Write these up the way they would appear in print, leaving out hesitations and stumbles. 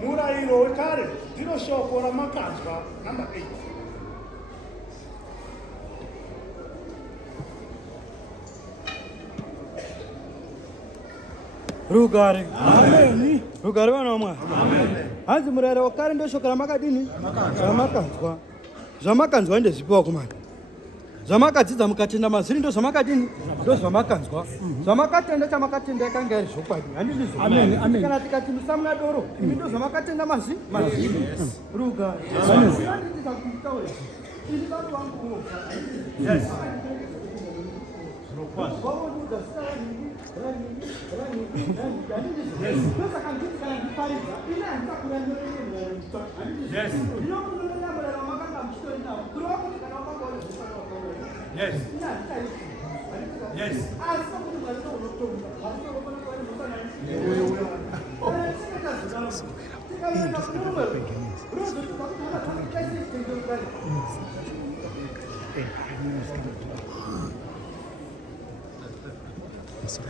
Murairo wekare ndiro shoko ramakanzwa number 8. Rugare. Amen. Rugare vana vamwe. Amen. Hanzi murayiro wekare ndo shoko ramakadini? Zvamakanzwa. Zvamakanzwa ndezvipiwa kumana. Zvamakadzidza mukatenda mazviri ndo zvamakadini? Ndo zvamakanzwa. Zvamakatenda chamakatenda yakanga iri zvokwadi. Handizvo? Amen. Amen. Kana tikati musamuna doro, imi ndo zvamakatenda mazviri? Mazviri. Rugare. Amen. Ndinoita kutaura. Ini vanhu vangu. Yes.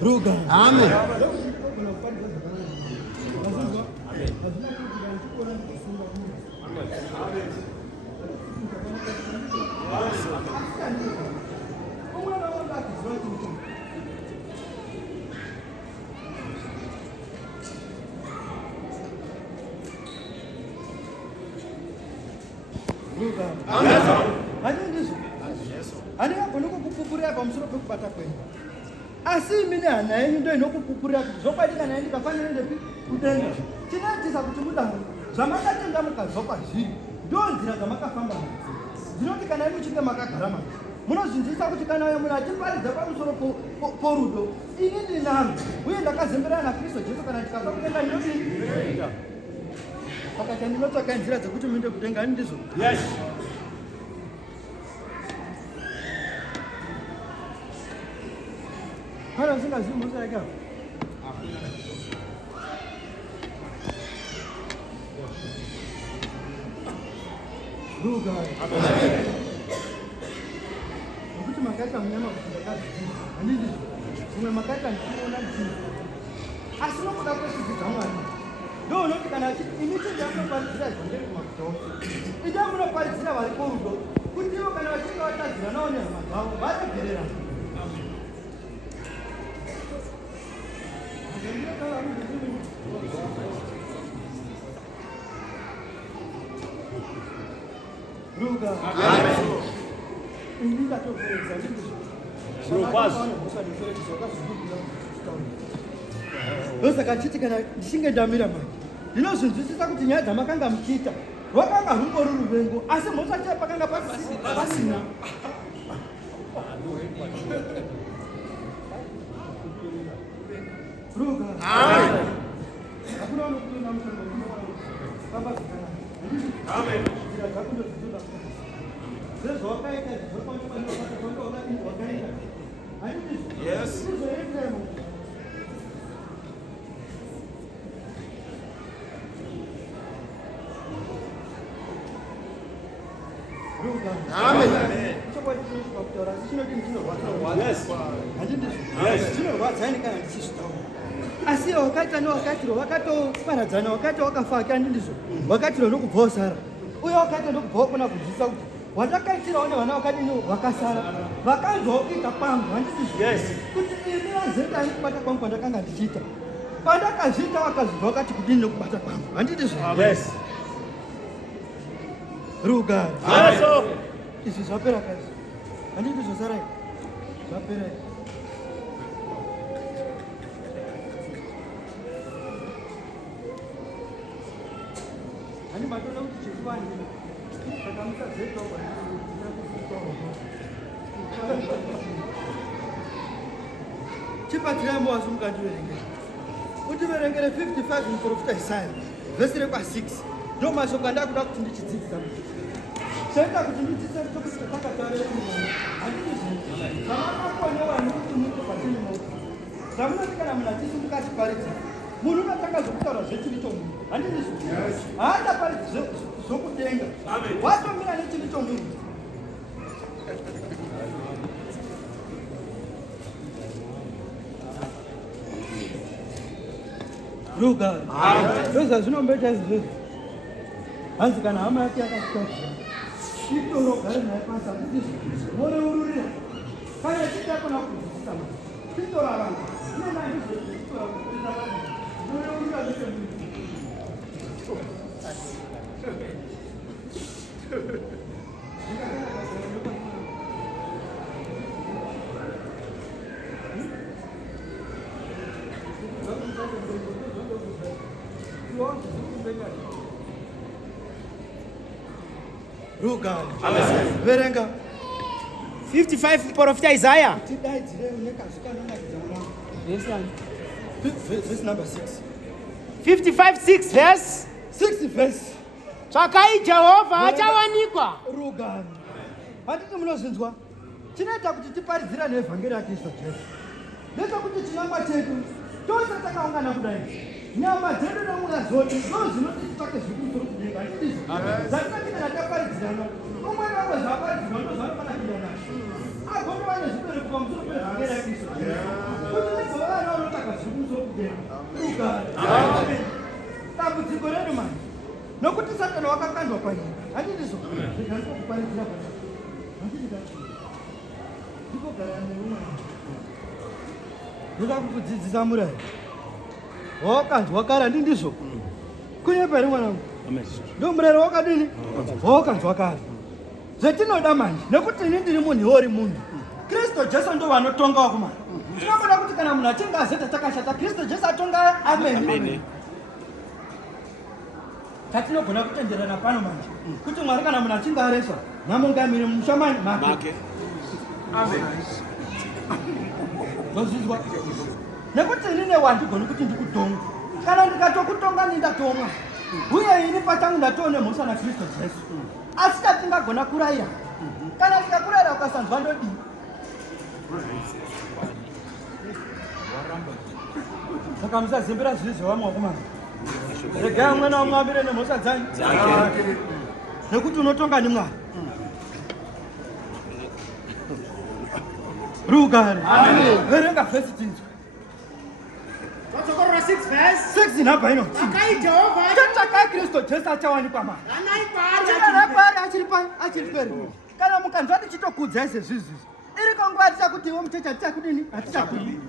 Ruga. Amen. Ani akona kukupupurira pamusoro pekubata kwenyu. Asi mine hana yenyu ndo inokupupurira kuti zvokwadi kana indi kafanira ndepi kudenga. Tinatisa kuti mudango zvamakatenda mukazva kwazviri ndo nzira dzamakafamba nadzo. Dzinoti kana imi muchinge makagara madzo munozvinzwisa kuti kana uyo munhu achiparidza pamusoro porudo ini ndinani uye ndakazemberana naKristu Jesu kana tikabva kudenga ndinodini. Saka tandinotsvaka nzira dzekuti muende kudenga ani ndizvo. Yes. Kana usingazivi musa yake hapo. Ruga. Ukuti makata mnyama kutakazi. Andidi. Kumwe makata ndiona ndini. Asino kuda kwesizi dzamwani. Ndo unoti kana imiti yako parizira zvonderi kumakuto. Ida munoparizira vari korudo. Kuti ivo kana vachinga vatadzira nawo nehama dzavo vanogerera. Ruga. Amen. Indika tokuweza ndizvo. Zvinokwazi. Saka chiti kana ndichinge ndamira manje ndinozvinzwisisa kuti nyaya dzamakanga muchiita rwakanga rungori ruvengo asi mhosva chaiye pakanga pasina. Ruga. Amen. Hakuna unokuona mshamba baba zikana. Amen. Yes. Amen. Asi wakati wakati wakatoparadzana wakati wakafaka ndizvo wakati ndokubva usara uye wakati ndokubva kuna kuzvisa kuti watakaitirawo nevana wakadini wakasara vakanzwawo kuita kwangu handizvo. Yes. Kuti ini vazendani kubata kwangu kwandakanga ndichiita pandakazviita wakazvibva wakati kudini nokubata kwangu handizvo. Yes. Rugare. Aso. Izvi zvapera kazi handizvo sarai zvapera. Ani matona kuti chekuvani saka musadzetawo chipatirambo wazumukandiverengera utiverengere 55 muprofita Isaya vhesi rekwa6 ndo mashoko andakuda kuti ndichidzidzisa chaita kuti ndidzidzise kuti takataura handizvo zvamakakonewani kuti muite patinomo zvamunoti kana munhu achisimuka achiparidza munhu unotanga zvokutaura zvechiricho munhu handizvo haataparidzi zvokudenga watomira nechiricho munhu. Rugare. Those are no better as this. Hansi kana hama yake akashika. Shito rogare na pasa this. More ururi. Kana shita kuna kusema. Shito raganga. Nenda hizo. More ururi. Rugare. Verenga. 55 Prophet Isaiah. Verse number 6. 55:6 verse. 6 verse. Tsvakai Jehovha achawanikwa. Rugare. Handiti munozinzwa. Tinoita kuti tiparidzirane evhangeri raKristu Jesu. Ndezvokuti chinangwa chedu tose takaungana kudai. Nyama dzedu nomweya dzote ndozvinoti titsvake zvekumusoro kudenga. Zvatinoti kana taparidzirana, umwe naumwe zvaparidzirwa ndozvaanofana kuita nazvo. Agondova nezvibereko pamusoro pevhangeri raKristu Jesu. Kuti tigova vana vanotsvaka zvekumusoro kudenga. Rugare. Dambudziko redu manje. Nokuti Satani wakakandwa panyika. Handitizo. Ndikuparidzira panyika. Ndikogara neumwe. Ndoda kukudzidzisa murayiro. Wakanzwa kare ndizvo. Kunyepa rimwe mwanangu. Ndo murayiro wakadini? Wakanzwa kare. Zvetinoda manje nekuti ini ndiri munhu ori munhu. Kristu Jesu ndo vanotongawo kumana. Tinofanira kuti kana munhu achinge azeta takashata Kristu Jesu atonga. Amen. Tatinogona kutenderana pano manje. Kuti Mwari kana munhu achinge areswa namungamiri mushamani make. Amen. Nozvizwa. Nekuti inini wandigoni kuti ndikutonga. Kana ndikatokutonga nindatonga. Uye ini pachangu ndatone mhosva naKristu Jesu. Asi tatingagona kurayira. Kana tikakurayira ukasanzwa ndodi. Saka musazimbira zviri zvevamwe vakomana. Regai umwe naumwe amire nemhosva dzanyu. Nekuti unotonga ndiMwari. Rugare. Amen. Verenga verse tinzwa. Vatsvakorora 6 verse. 6 inabva inoti. Tsvakai Jehovha. Tsvakai Kristu Jesu achawanikwa mari. Achiri peri. Kana mukanzwa tichitokudza izvezvizvi. Iri kanguva tichakuti iwe muchecha tichakudini? Hatichakudi.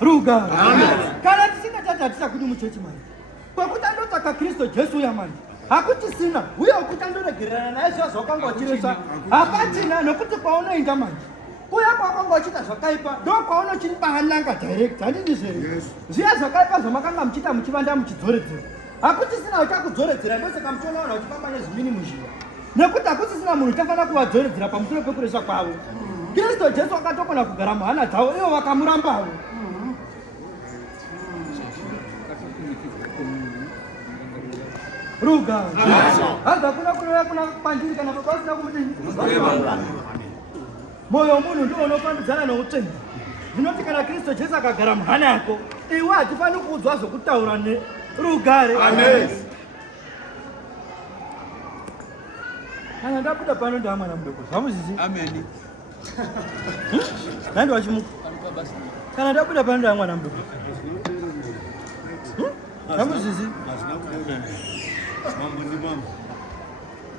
Rugare. Amen. Kana tisinga tati hatichakudi muchechi mari. Kwekuti andotsvaka Kristu Jesu uya mari. Hakuti sina, uye ukuti andoregererana naye zviya zvawakanga uchiresa. Hapatina nokuti kwaunoenda manje. Kuya kwawakanga uchiita zvakaipa, ndo kwaunochibananga direct. Handindizvere. Zviya zvakaipa zvamakanga muchiita muchivanda muchidzoredzera. Hakuti sina uchakudzoredzera ndosaka muchionaona uchifamba nezvimini muzhira. Nekuti hakusisina munhu uchafanira kuvadzoredzera pamusoro pekureswa kwavo. Kristu Jesu akatokona kugara muhana dzavo, ivo vakamurambawo. Rugare. Hata kuna panjiri kana pasina kumudini. Moyo womunhu ndiwo unofambidzana noutsvene. Zvinoti kana Kristu Jesu akagara muhana yako, iwe hatifani kuudzwa zvokutaura nerugare. Amen. Kana ndabuda pano ndamwana mudoko. Zvamuzizi? Amen. Nandi wachimuka. Kana ndabuda pano ndamwana mudoko. Zvamuzizi?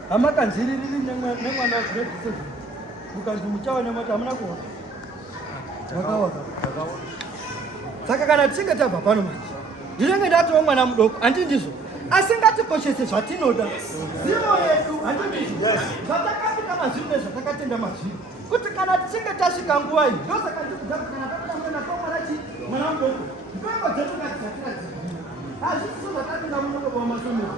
Hamakanziriri nemwana wagrade 7. Mukanzi muchaona mati hamuna kuona. Zvakawaka. Saka kana tichinge tabva pano manje. Ndinenge ndatiwo mwana mudoko, handindizvo. Asi ngatikoshese zvatinoda. Zivo yedu, handindizvo. Zvatakapinda mazviri nezvatakatenda mazviri. Kuti kana tichinge tasvika nguva iyi, ndosaka ndikuda kuti kana takutamana pomwana mwana mudoko. Ndongo dzedu ngatidzatira dziri. Hazvisi zvatapinda munondo wamasomero.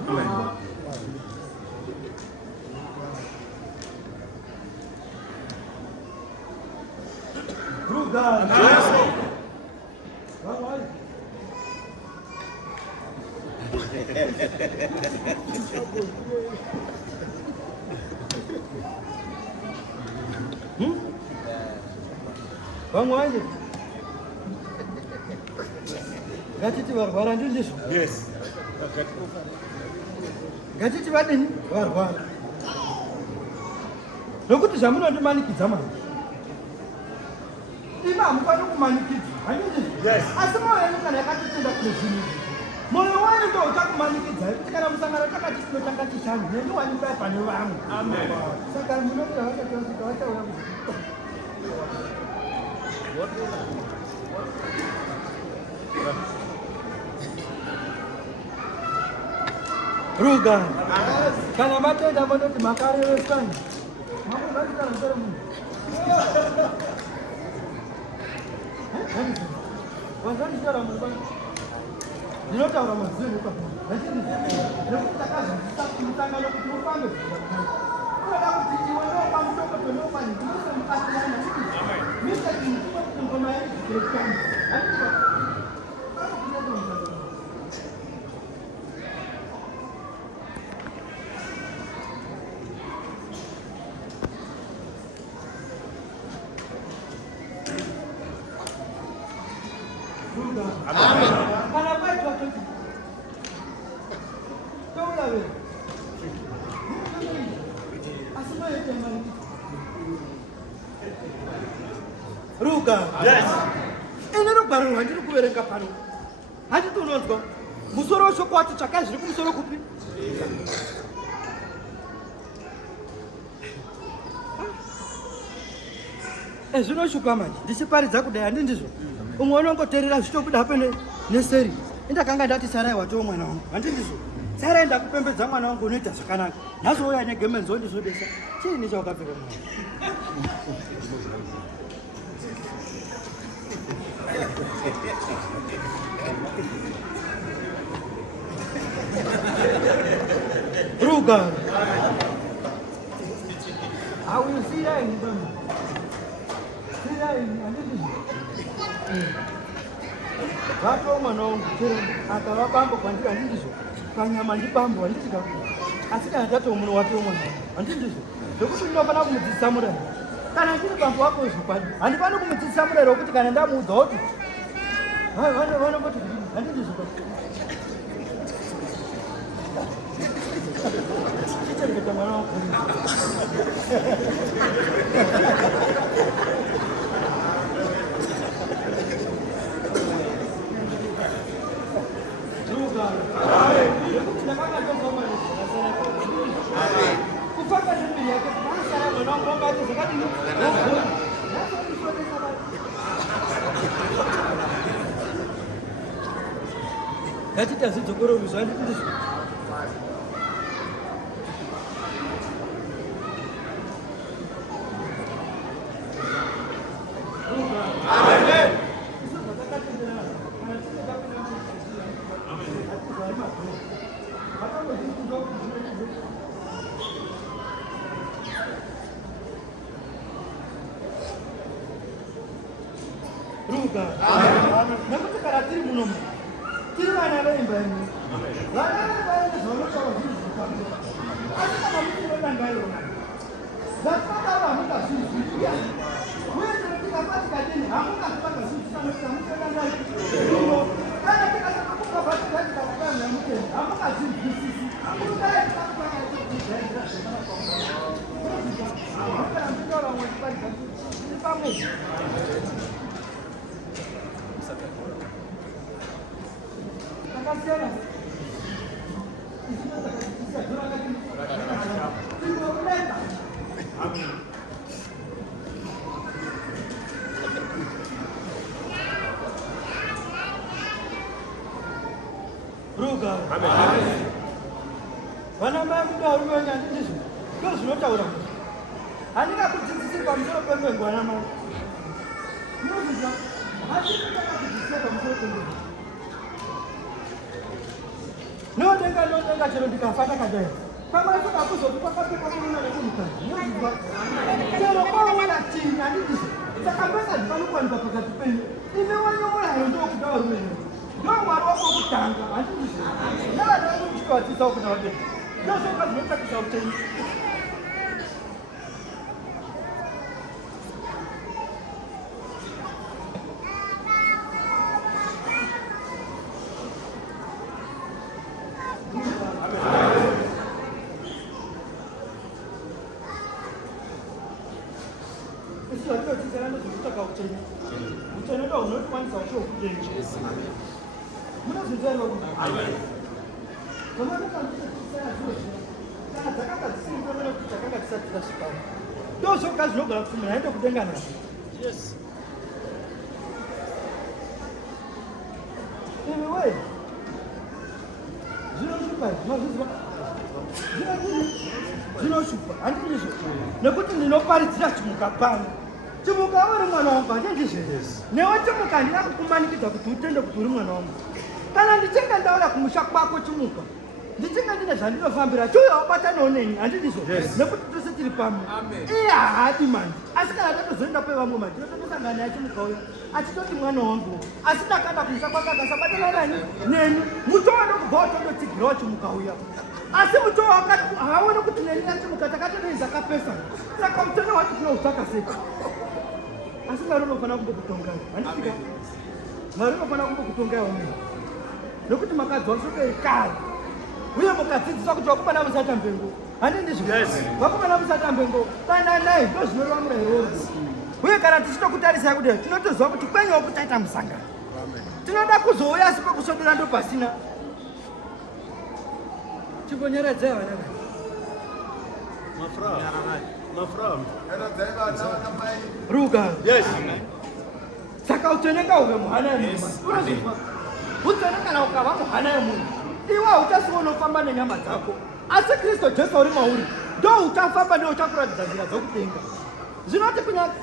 Rugare. Vamwe vanje ngatiti varwara ndizvo. Yes. Ngatiti vadini varwara. Nokuti zvamunondimanikidza manje Ima mfano kumanikidza. Yes. Asi moyo wenu kana yakatitenda kune zvinhu izvi. Moyo wenu ndo utakumanikidza kuti kana musangano takati tinotanga chishanu neni wanikwa pane vamwe. Amen. Saka munoti vachatoita vachauya Ruga. Kana matenda vanoti makarevesana. Makuvaita musoro munhu. Wazanditaura munhu bani. Ndinotaura mazino kwa. Nekuti takazvisa kumutangano kuti ufambe. Unoda kuti iwe ndokwamutoko tonofani ndise mukatirana. Amen. Misa chingwa ngoma yedu kekani. Ruga. Yes. Ene rugwaro handiri kuverenga pano. Handiti unonzwa. Musoro weshoko wati tsvakai zviri kumusoro kupi? Zvinoshupa manje. Ndichiparidza kudai handi ndizvo. Umwe unongoteerera zvitobuda hapo neseri. Indakanga ndati Sarai watowo mwana wangu. Handi ndizvo. Sarai ndakupembedza mwana wangu unoita zvakanaka. Nhazouya negemenzo ndizodesa. Chiini chawakapfeka mwana? Ruga. How will you see that in the see that in Vato mwana wangu akava bambo kwandiri handizvo. Kanyama ndibambo handisika. Asi kana tato munhu wato mwana. Handizvo. Zvekuti ndinofana kumudzidzisa murayiro. Kana ndiri bambo wako zvikwadi. Handifani kumudzidzisa murayiro wekuti kana ndamuudza kuti vana voti handizvo zvikwadi. Chichengeta mwana wangu. Yatita zidzokoro vizvandi kuti Ruga. Nekuti kana tiri munomu tiri vana veimba imwe. Vana vaende zvavanotaura zvinhu zvikamira. Asi kana mutinodangayona zvatinodaro hamungazvizviya. Uye tikapa tikadini hamungazvipanga zvinhu zvisanoti hamutodangayo. Kana tikasakakuka bhatika tikakutanga mutenda hamungazvizwisisi. Hamungaya tikakutanga tikuzvizaira zvakanaka. Hakana mutaura mwe tiparidza tiri pamwe. Ruga. Vana mai mudauri wenyu handizvo. Ndozvinotaura. Handingakudzidzisiri pamusoro pemwengo vana mai. Munozvizva? Handingakudzidzisira pamusoro pemwengo. Notenga chero ndikafa takadai. Pamwe pakuzoti pakapekwa kuona nekunhukadzi. Munozvizva? Chero kwaona chini handizvo. Saka mbesadzifanokuwanikwa pakati penyu. Ime wanyomoraro ndokutaura wenyu. Mwari wako wokutanga handizvo. Navana vangu muchikavadzidzisa kuti vabereki. Ndozvoka zvinotakisa upenyu. Yes. Anyway, zvinoshupa handizvo nekuti ndinoparidzira chimuka pano chimuka uri mwana wangu handizvo newe chimuka handina kukumanikidza kuti utende kuti uri mwana wangu kana ndichinge ndauya kumusha kwako chimuka ndichinge ndine zvandinofambira chiuya ubatanawo neni handizvo nekuti tose tiri pamwe iye haadi manje asi kana tatozoenda pevamwe manje tinototosangana naye chimuka uya achitoti mwana wangu asi ndakanda kumusha kwako akasabatana nani neni mutowa nokubva watondotigirawo chimuka uya asi mutowa haone kuti neni nachimuka takatonoisa kapesana saka utano wacho tinoutaka sei asi mwari unofanira kumbokutongai handisika mwari unofanira kumbokutongaiwo mene nokuti makadzwa musokeri kare uye mukadzidziswa kuti vakomana musata mpengo handi ndizvo vakomana musata mpengo dananai ndo zvinoreva murayiro uye kana tichitokutarisai kudai tinotoziva kuti kwenyewo kutaita musangano tinoda kuzouya asi pekusodera ndo pasina chimbonyaradzai vanana ruka saka uteneka uve muhana yemunhu utsene kana ukava muhana yemunhu iwe uchasiwo unofamba nenyama dzako asi kristu jesu uri mauri ndo uchafamba ndo uchakuratidza nzira dzokudenga zvinoti kunyaka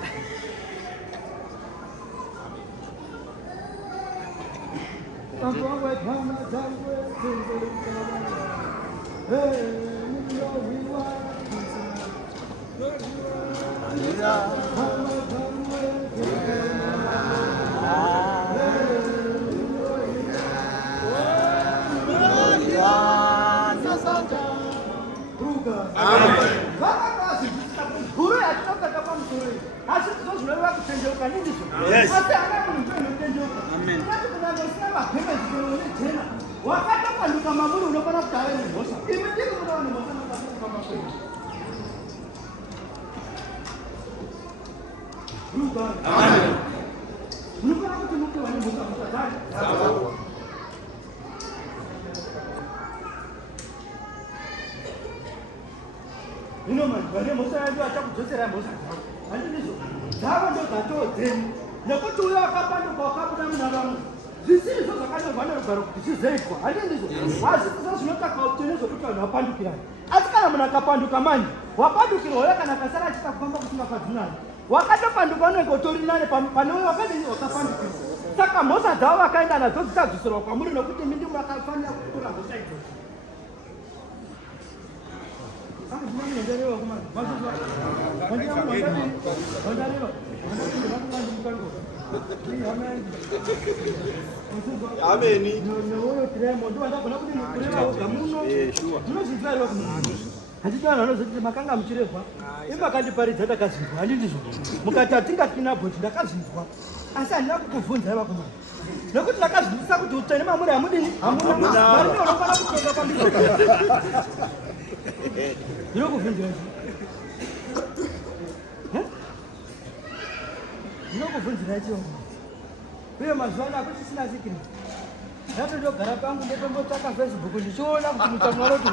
nekuti uyo akapanduka wakabuda munharaunda zvisizvo zvakanyorwa nerugaro kuti zvizoitwa handizvo hazvisizo zvinotaka utene zvokuti vanhu vapandukirani asi kana munhu akapanduka manje wapandukirwa uyo kana akasara achita kufamba kusingafadzi nani wakatopanduka unenge utori nane pane uyo wakadini wakapandukirwa saka mhosva dzavo vakaenda nadzo dzichadzoserwa kwamuri nokuti imi ndimo makafanira kutora mhosva idzodzo Ameni. Makanga muchirehwa imakandiparidza ndakazvinzwa handindizvo mukati hatingatina bhochi ndakazvinzwa asi handina kukubvunzai vakomana nekuti ndakazvinzisa kuti utsvene mamuri hamudini hamuna marine unofana kutonga pambiro ndinokubvunzai ndinokubvunzirai chiongo uye mazuva ano akuchisina sikiri ndatondogara pangu ndotombotsvaka Facebook ndichiona kuti mutamwaro kuti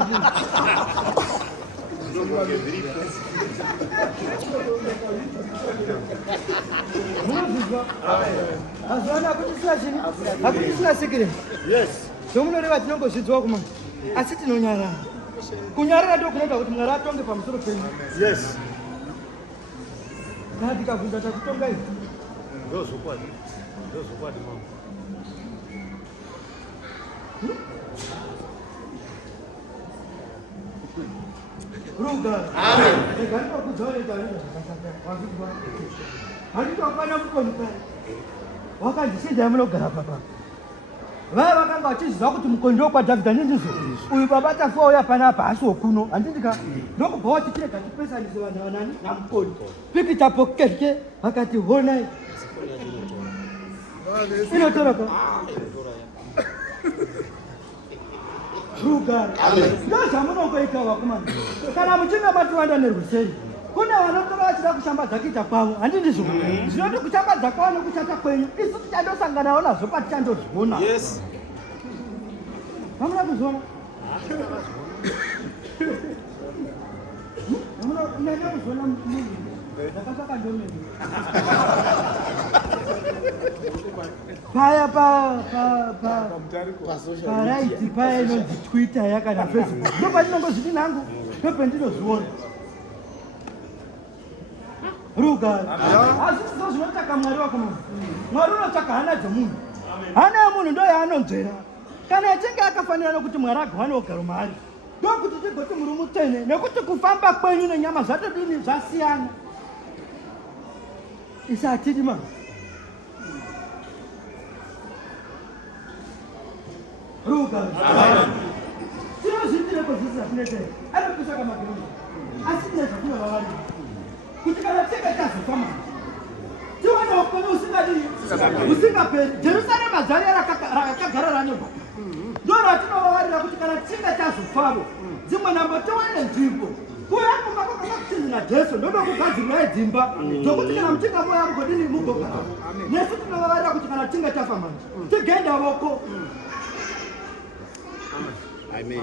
munozvizwa mazuva ano akuchisina chini akuchisina sikiri zvomunoreva tinongozvidzwa kuma asi tinonyarara kunyarara ndo kunoita kuti mwari atonge pamusoro penyu nadikabvunza takutongai ndozokwadi mama ruga handitokwana mukoni paya wakandisindai munogara papa vaya vakanga vachiziva kuti mukoni ndokwadhavhidha ndindizvo uyu baba tafouya panapa hasiwo kuno handindika ndokubva wachitirega tipesanise vanhu vanani namukoni pikita pokerke vakati honai inotoraka ruga ndo zvamunongoita vakomana kana muchinge matiwanda nerweseri kune vanotora vachida kushambadza kuita kwavo handindizvo zvinoti kushambadza kwavo nekushata kwenyu isu tichandosanganawo nazvo patichandozviona. Yes. Hamuna kuzviona? Unaenda kuzviona munhu ndakatsvaka ndomene paya paraiti paya inonzi Twitter yakana Facebook ndopandinongozviti nangu ndopendinozviona rugare hazvisizo zvinotsvaka Mwari wako munhu. Mwari unotsvaka hana dzemunhu. Hana yemunhu ndo yaanonzvera kana achinge akafanira nokuti Mwari agawane ugaro maari ndokuti tigoti muri mutsvene nekuti kufamba kwenyu nenyama zvatodini zvasiyana. Isatidi mani rugare tinozviitire kozvisi zvatinete anokusaka magironi asi tine zvatinavavari kuti kana tenge tazofa mani tiwana upenyu usingaperi. Jerusarema dzari rakagara ranyorwa ndo ratinovavarira kuti kana tichinge tazofavo dzimwe nambo tiwane nzvimbo kuyakumba kwakakutini naJesu ndodo kugadzirwa dzimba dzokuti kana muchinga moya mugodini mugogara nesu tinovavarira kuti kana tichinge tafa manje tigenda voko. Amen.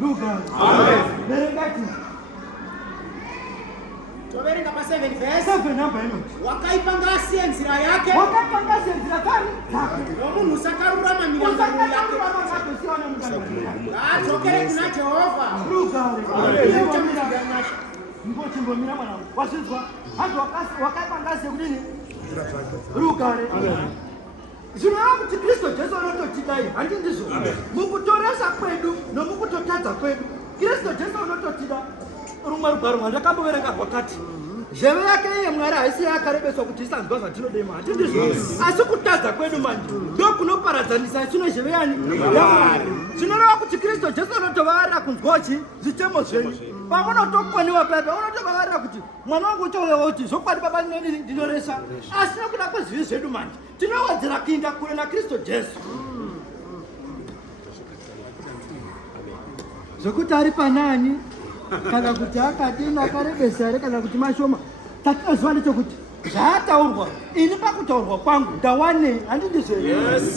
Luka. Berengati. Toverenga pa 7 verse. 7 namba ino. Wakaipanga asiye nzira yake. Wakaipanga asiye nzira gani? Munhu usakarurama milango yake. Usakarurama ngati usiona mutanga. Atokere kuna Jehova. Luka. Mbochimbomira mwana. Wazvinzwa? Hanzi wakaipanga asiye kudini? Luka. Zvinova kuti Kristo Jesu unototidai handindizvo mukutoresa kwedu nomukutotadza kwedu. Kristo Jesu unototida. Rumwe rugaro rwandakamboverenga rwakati zheve yake iye Mwari haisi yakarebeswa kuti isanzwa zvatinodema handindizvo asi kutadza kwedu manje ndokunoparadzanisa isu nezheve yani yaMwari. Zvinoreva kuti Kristo Jesu unotovavarira kunzwachi zvitemo zvenyu pamunotokoniwa pepe unotovavarira kuti mwana wangu uchauyawo kuti zokwadi baba ndinoresa asi nokuda kwezvivi zvedu manje tinowedzera kuinda kure naKristo Jesu zvokuti ari panani kana kuti akadini akarebesa here kana kuti mashoma tatinoziva ndechokuti zvaataurwa ini pakutaurwa kwangu ndawane handindizvo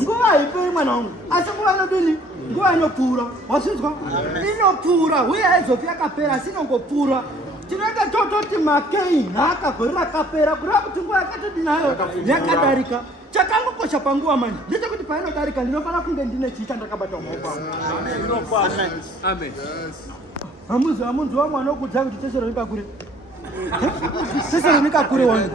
nguva haiperi mwana wangu asi nguva inodini nguva inopfuura wazvinzwa inopfuura uye haizofi yakapera asi inongopfuura tinenge tototi makei nhaka gore rakapera kureva kuti nguva yakatodinayo yakadarika. Chakangokosha panguva manje ndechekuti painodarika ndinofanira kunge ndine chii chandakabata mumaoko angu. Hamunzwa mwana wokudza kuti Tesalonika kure. Tesalonika kure wangu.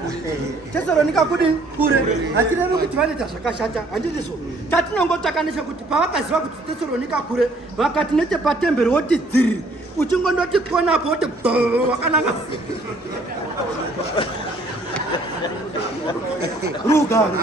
Tesalonika kudi kure. Hatirevi kuti vanoita zvakashata handizvo. Chatinongotsvaka ndechekuti pavakaziva kuti Tesalonika kure vakati nechepatemberi woti dziri uchingondoti konapo woti wakananga rugare.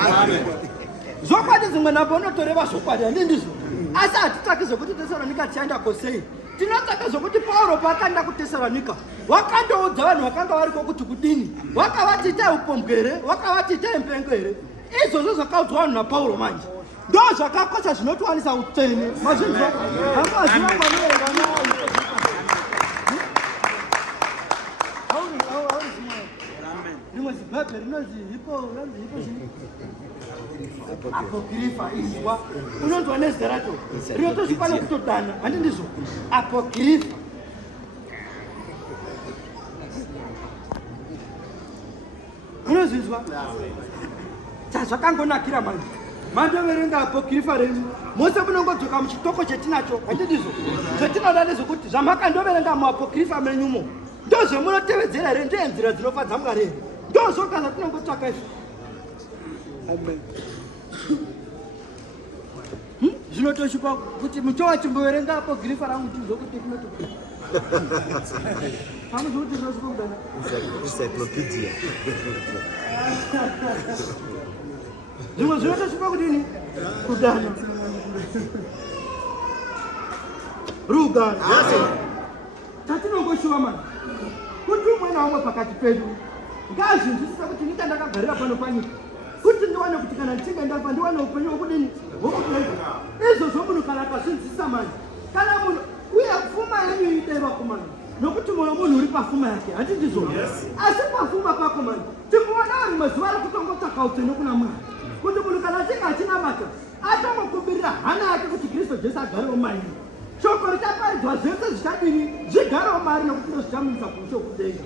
Zvokwadi dzimwe nambo unotoreva zvokwadi handindizvo asi hatitsvaki zvokuti Tesalonika tichaenda kosei. Tinotsvaka zvokuti Pauro paakaenda kuTesalonika wakandoudza vanhu vakanga variko kuti kudini wakavati itai upombwe here wakavati itai mpengo here. Izvozvo zvakaudzwa vanhu naPauro manje ndo zvakakosha zvinotiwanisa utsvene mazvinzwa hamazvinangwanoerenga rimwe zibhebhe rinonzi hipo apokrifa izwa unonzwa nezita racho rinotosvipa nokutodana handindizvo apokrifa. Unozvizwa chazvakangonakira manje mandoverenga apokrifa renyu mose munongodzoka muchitoko chetinacho handindizvo zvetinoda nezvokuti zvamakandoverenga muapokrifa menyumo ndozvemunotevedzera here ndenzira dzinofadza Mwari here ndozvoka zvatinongotsvaka izvo. Zvinotoshupa kuti muchova chimboverenga apokrifa rangu tizokuti tinoto hamuzvikuti zvinoshupa kudana Encyclopedia. zvimwe zvinotoshupa kudini kudana rugare. Tatinongoshuva mani kuti umwe naumwe pakati pedu ngazvinzwisisa kuti nyika ndakagarira pano panyika kuti ndiwane kuti kana ndichinge ndafa ndiwane upenyu hwokudini hwokupenga. Izvo zvomunhu kana akazvinzwisisa manje kana munhu pfuma yanyu ideva komana nokuti mwoyo munhu uri pafuma yake hati ndizvo asi pafuma pako mani tikuona uri mazuva rekutongotsvaka upenyu kuna Mwari kuti munhu kana achinge achinamata atomukubirira hana yake kuti Kristu Jesu agarewo mairi shoko richaparidzwa zvese zvichadini zvigarewo mairi nokuti ndozvichamuisa kuushe hwokudenga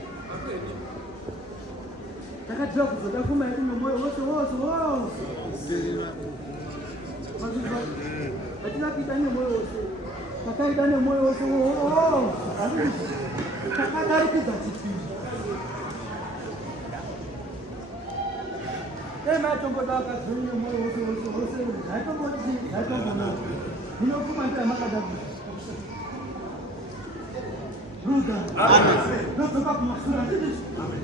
takatira kuzoda pfuma yedu nemwoyo wose hatina kuita nemwoyo wose takaita nemwoyo wose takadarikidza chitiri matomboda akadzoni nemwoyo wose zvaitomboona inopfuma ndiyamakada ruda nodzoka kumasura ndizvo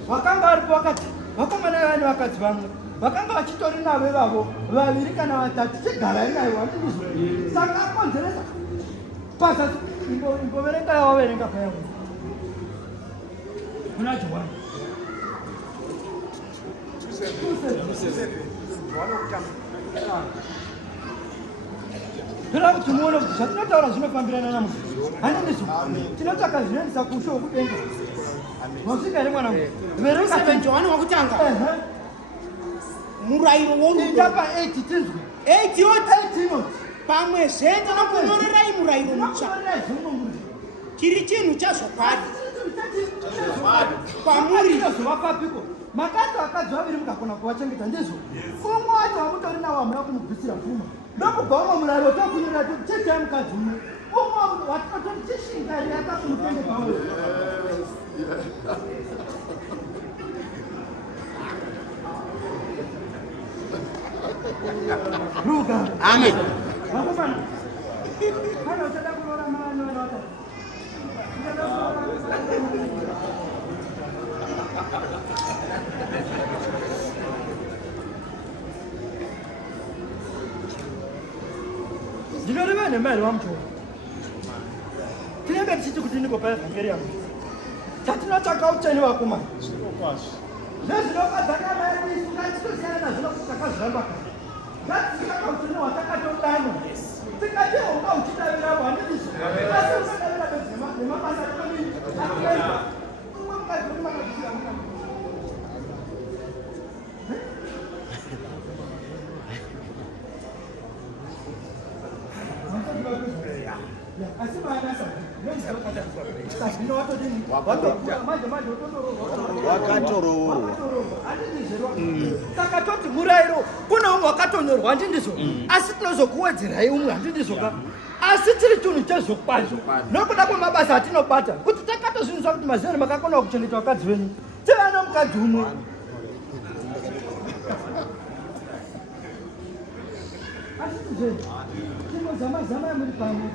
vakanga varipo vakati vakomana vani vakadzi vamwe vakanga vachitori navo ivavo vaviri kana vatatu chigarai nayo handizvo saka akonzeresa pazasi imboverenga yavaverenga paya kuna Johani Tinoda kuti muone kuti zvatinotaura zvinofambirana naMwari handizvo tinotsvaka zvinoendesa kuushe hwokudenga masvika here mwana verenga Johani wakutanga murayiro worudo pa 8 tinzwe 8 inoti pamwe zvete nokunyorerai murayiro mutsva chiri chinhu chazokwadi kwamuri zvovapapiko makati akadzi vaviri mukakona kuvachengeta ndizvo umwe wacho wamutori nawo hamuna kumubvisira pfuma ndokubva umwe murayiro tokunyorera kuti chetai mukadzi umwe umwe watototi chishingarira kakumutende pamwe Ruga. Amen. Vakomana. Kana uchada kurora mano anota. Ndinoreva nemari wamutora. Tinenge tichiti kuti ndikopa evhangeriya tatinotsvaka utsvene vakomana. Zvezvinofadza nyama yedu isu ngatitosiyana nazvo nokuti takazviramba kare. Ngatisvaka utsvene hwatakatodana. Tingatihonga uchidaviravo handizvo. Asi ukadavira nemabasa ekonini atienda. Umwe mukadzi uri makazvisira mukadzi. Asi maanasa zvino watodini wakatoroorwa saka toti murayiro kuna umwe wakatonyorwa handindizvo asi tinozokuwedzerai umwe handindizvo ka asi tiri chinhu chezvokwazvo nokuda kwemabasa atinobata kuti takatozvinzwa kuti mazino makakona kuchengeta vakadzi venyu tiva nomukadzi umwe asi tizve timozamazama yamuri pamwe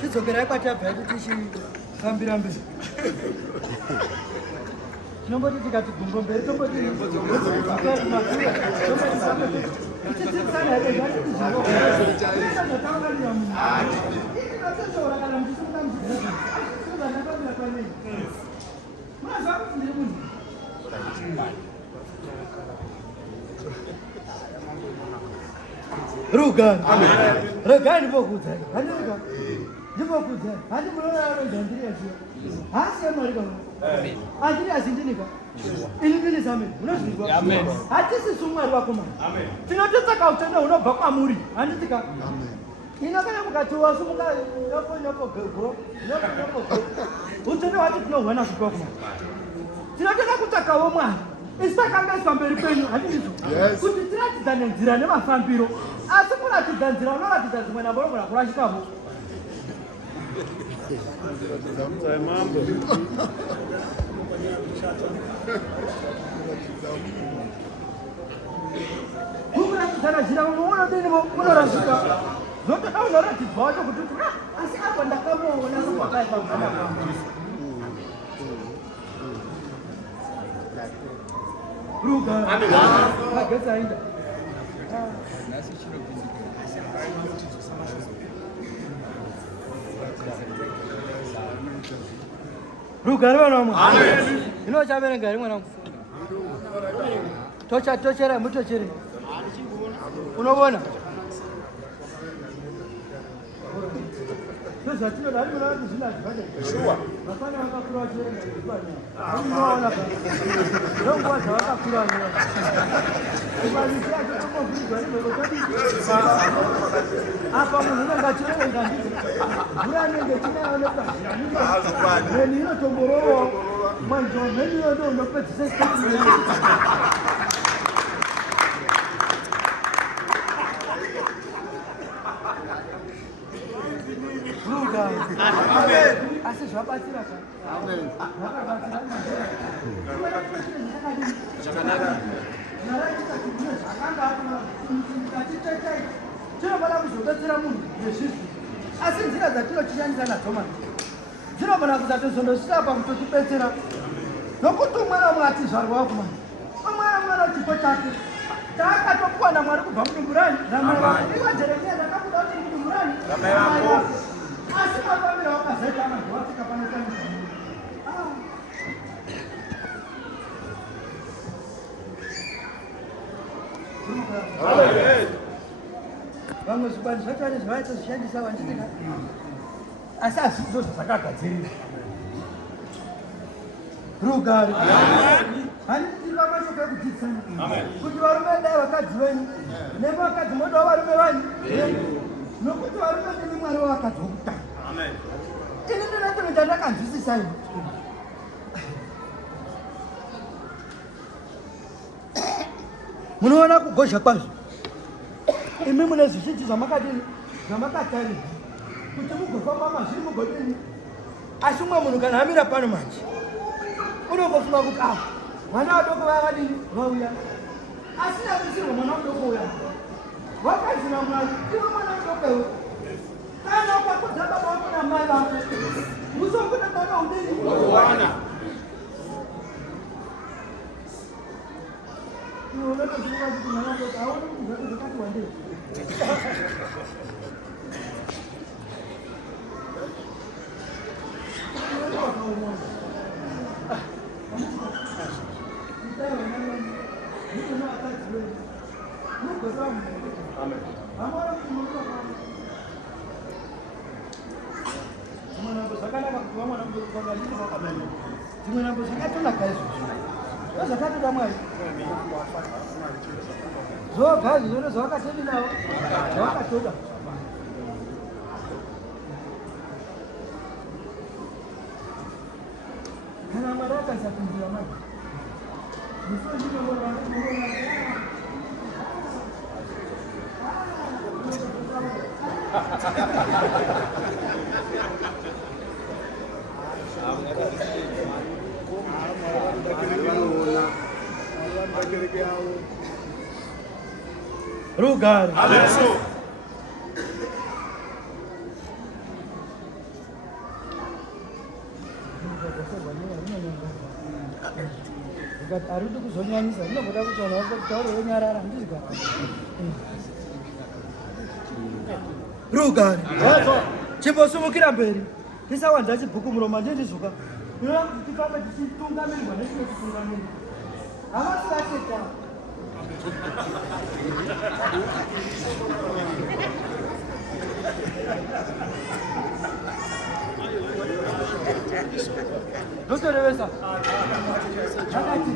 chidzokerai kwatabva yedu tichifambira mberi tinomboti tikati gumbo mberi tomboti tichidzikisana here zvatitizvinoaaaaaaa munhu inotoshora kana muchisunga muchidziraanakavira pamene munazva kuti ndiri munhu rugani regai ndipokudzai handiruga ndipokudzai handi munoraronza ndiri yaziva hasiya marika andiri azindinika ini ndini zameni unozvinzwa hatisisu Mwari vakomana tinototsvaka utsvene hunobva kwamuri handitika ino kana mukati wasumuka nyoko utsvene hwacho tinohwa nazvo vakomana tinotoda kutsvakawo Mwari isi takangaiswa mberi penyu handizvo kuti tiratidzane nzira nemafambiro asi kuratidza nzira unoratidza dzimwe namboromora kurashikavo kukuratidzana nzira unoonodini unorashika zotoda unoratidzwa wacho kuti asi apa ndakamuona sokwakaifaaa Ruga. Magetsi ainda. Rugare vana vamwe. Inochaverenga here mwana wangu. Tochera mutochere. Unovona? Zvazvatinoda ari mwana wangu zvina zvivane. Vafana vakakura vachiverenga zvibanya. Unoona ka. Ndonguva zvavakakura vana. Kubalisi yacho tombovhirirwa nemhekototi. Apa munhu unenge achiverenga ndizvo. Mvura anenge chinaoneka. Mheni inotomborovawo. Manje mheni iyo ndo unopedzise statement. Asi zvabatsira ka. Amen. Tinofana kuzodetsera munhu nezvizvi. Asi nzira dzatinoshandisa nadzo manje dzinogona kuzatozondosvika pakutotibetsera. Nokuti umwana umwe atizvarwawo kumana. Umwana chipo chake taakatopuwa naMwari kubva mudumburani. Ramai vako iwe Jeremia ndakabuda kuti mudumburani. Ramai vako. Asi mafamira wakazaita mazuva asika panotamika. Amen. Vamwe zvibani zvacho vane zvavaitozvishandisa vanditika. Asi hazvizo zvakagadzirira. Rugare. Handiti vamashoko ekudzidzisana. Kuti varume dai vakadzi venyu. Nevakadzi modawo varume vanyu. Nokuti varume ndimi Mwari wavakadzi vokutanga. Ini ndinatoita ndakanzwisisa ini. Munoona kugozha kwazvo. Imi mune zvizhinji zvamakadini, zvamakatarira. Kuti mugofamba mazviri mugodini. Asi umwe munhu kana amira pano manje. Unongofunga kuti vana vadoko vakadini vauya. Asi nakusirwa mwana mudoko uya. Wakazvina Mwari, iwe mwana mudoko iwe. Kana ukakudza baba vako namai vako. Musokuda kana udini. Unowana. Unotozvika kuti mwana mudoko aone kuti zvako zvakati wandei. Amen. Zvakanaka kuti vamwana mudoko vanganditi vakamanya. Dzimwe nambo zvakatonaka izvozvo. Zvakatoda Mwari. Zvogazi zvone zvavakatodi navo. Zvavakatoda. Kana Mwari akasapindira manje. Rugare. Adesso. Arudi kuzonyanyisa ndinoda kuti vanhu vakutaura wenyarara ndizika. Rugare. Chimbosumukira mberi. Tisawanza chibhuku muromo ndindizuka. Inoda kuti tifambe tichitungamirirwa nechimwe chitungamiri. Havasateta. Ndotorevesa. Zvakati.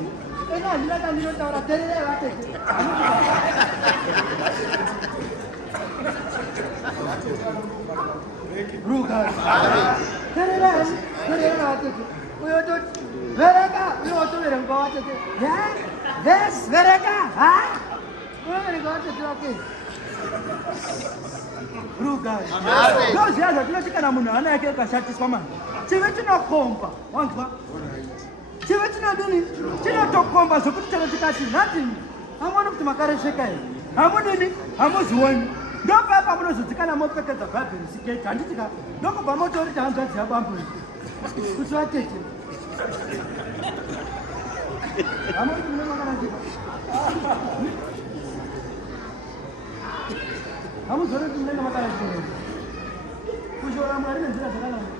Ena handina kandinotaura tererai vatete. Rugare. Tererai vatete. Uyototi vereka, uyotoverenga vatete. Yes, vereka. Uyoverenga vatete wake. Rugare. Ndoziva zvatinoti kana munhu hana yake ikashatiswa manje. Chive chinokomba, wanzwa? Chive chinodini? Chinotokomba zvokuti chero tikati nothing. Hamuoni kuti makaresheka here? Hamudini? Hamuzioni? Ndopapa munozodzikana mopfekedza bhaibheri siketi. Handitika ndokubva motoriti hanzvadzi yabambo kuti vatete. Hamuri kuti munomakanachika? Hamuzori kuti munenge makanachika? Kushora Mwari nenzira dzakanaka.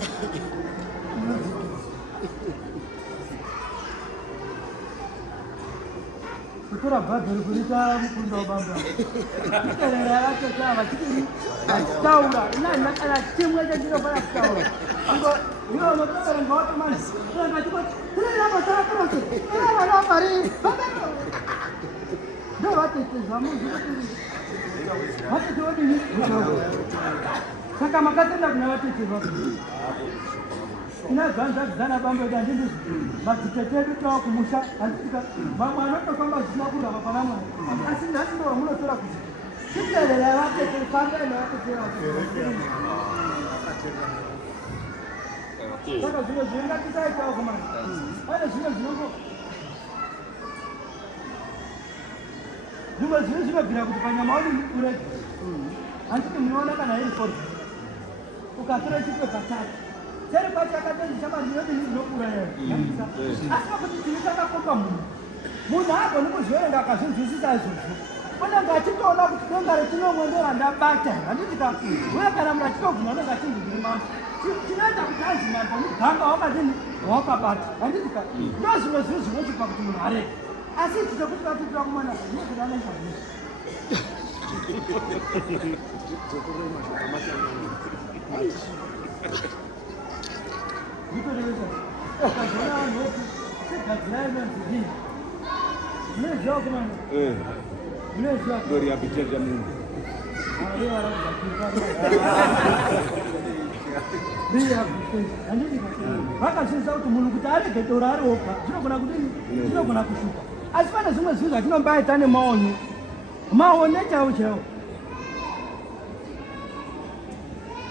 kutora bhabheri kurita mukunda wabamba kuterera vatota vachidini vachitaura inana kana chimwe chandinofana kutaura ngo iwo unotoverenga watomani urenga chiko tiriramasarakirose iravanavari ndo vatetezva munhu vatete vodini saka makatenda kuna vatetezva inazanzadzana bamboda ndindizi madzitetedu tawa kumusha anditika mamwe anotofamba zvisina kurava pana mwari asi nhasi ndo vamunotora kuti titerera vatete fambai nevatetera saka zvimwe zvingatitaitawo kumana pane zvimwe zvinongo zvimwe zvino zvinobvira kuti panyama wadi urege handiti munoona kana iri forza ukatora chipepa chake cheri kwacho akatenzi chamadinodini zvinokuraya asi pakuti tini chakakomba munhu agoni kuzviverenga akazvinzwisisa izvozvo unenge achitoona kuti denga retinomwendera ndabata handitika uye kana munhu achitobvuma unenge achinzvigiri mambo chinoita kuti anzinamba muganga wakadini wakabata handitika ndo zvimwe zviro zvinochipa kuti munhu arege asi ichi chekuti vatitira kumana zvinozviranezvazvii nditorevesa ukazona vanhu voti segadzirai nonzi dii munoziva kumana munoziva ndoriapitezva munhu vakazivisa kuti munhu kuti arege dora ari oga zvinogona kudini zvinogona kushuka asi pane zvimwe zvinhu zvatinombaita nemaonyo maonyo chaiwo chaiwo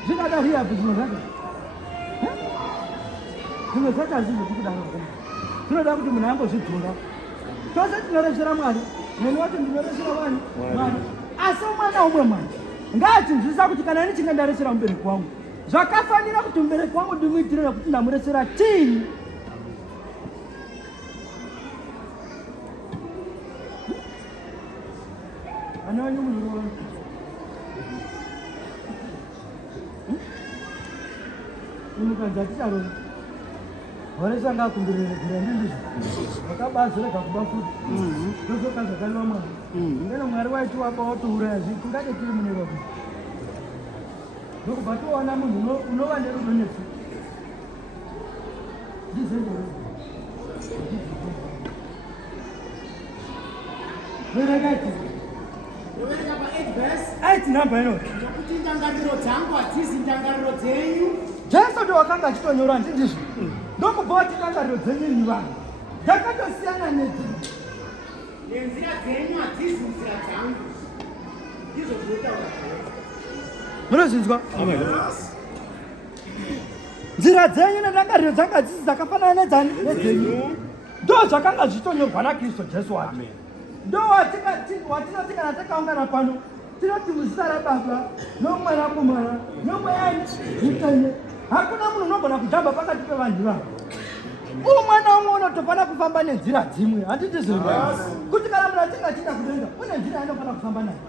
zvingada rihabhi zvimwe zvacho zvimwe zvacho hazvizvo tikudaro zvinoda kuti munhu angozvidhura tose tinoresera mwari munhu wati ndinoresera wani mwari asi umwe naumwe mwari ngaachinzwisisa kuti kana ini chinge ndaresera mubereki wangu zvakafanira kuti mubereki wangu ndimuitirira kuti ndamuresera chii ana wanyu munhu unokanza ticharo varesanga akumbirerekera ndindizvo vakabazirega kuba futi ndozokanza kaliwa mwari ngena mwari waiti wapa watouraya zvi tingade tiri mune vakuti ndokubva toona munhu unova nerudo nesu ndizendere verengaiti aiti namba inoti nokuti ndangariro dzangu hadzizi ndangariro dzenyu jesu ndo wakanga achitonyora ndindizvo ndokubva wati ndangariro dzenyu ni vanhu dzakatosiyana nedzino nenzira dzenyu hadzizi nzira dzangu ndizvo zvinotaura munozvinzwa nzira dzenyu nendangariro dzanga dzisi dzakafanana nedzenyu ndo zvakanga zvichitonyorwa nakristu jesu wacho ndo watinoti kana takaungana pano tinoti muzita rababa nomwanakomana nomweani mutenye hakuna munhu unogona kujamba pakati pevanhu vavo umwe naumwe unotofana kufamba nenzira dzimwe handiti zvinhu kuti kana munhu achinge achida kudenga une nzira inofana kufamba nayo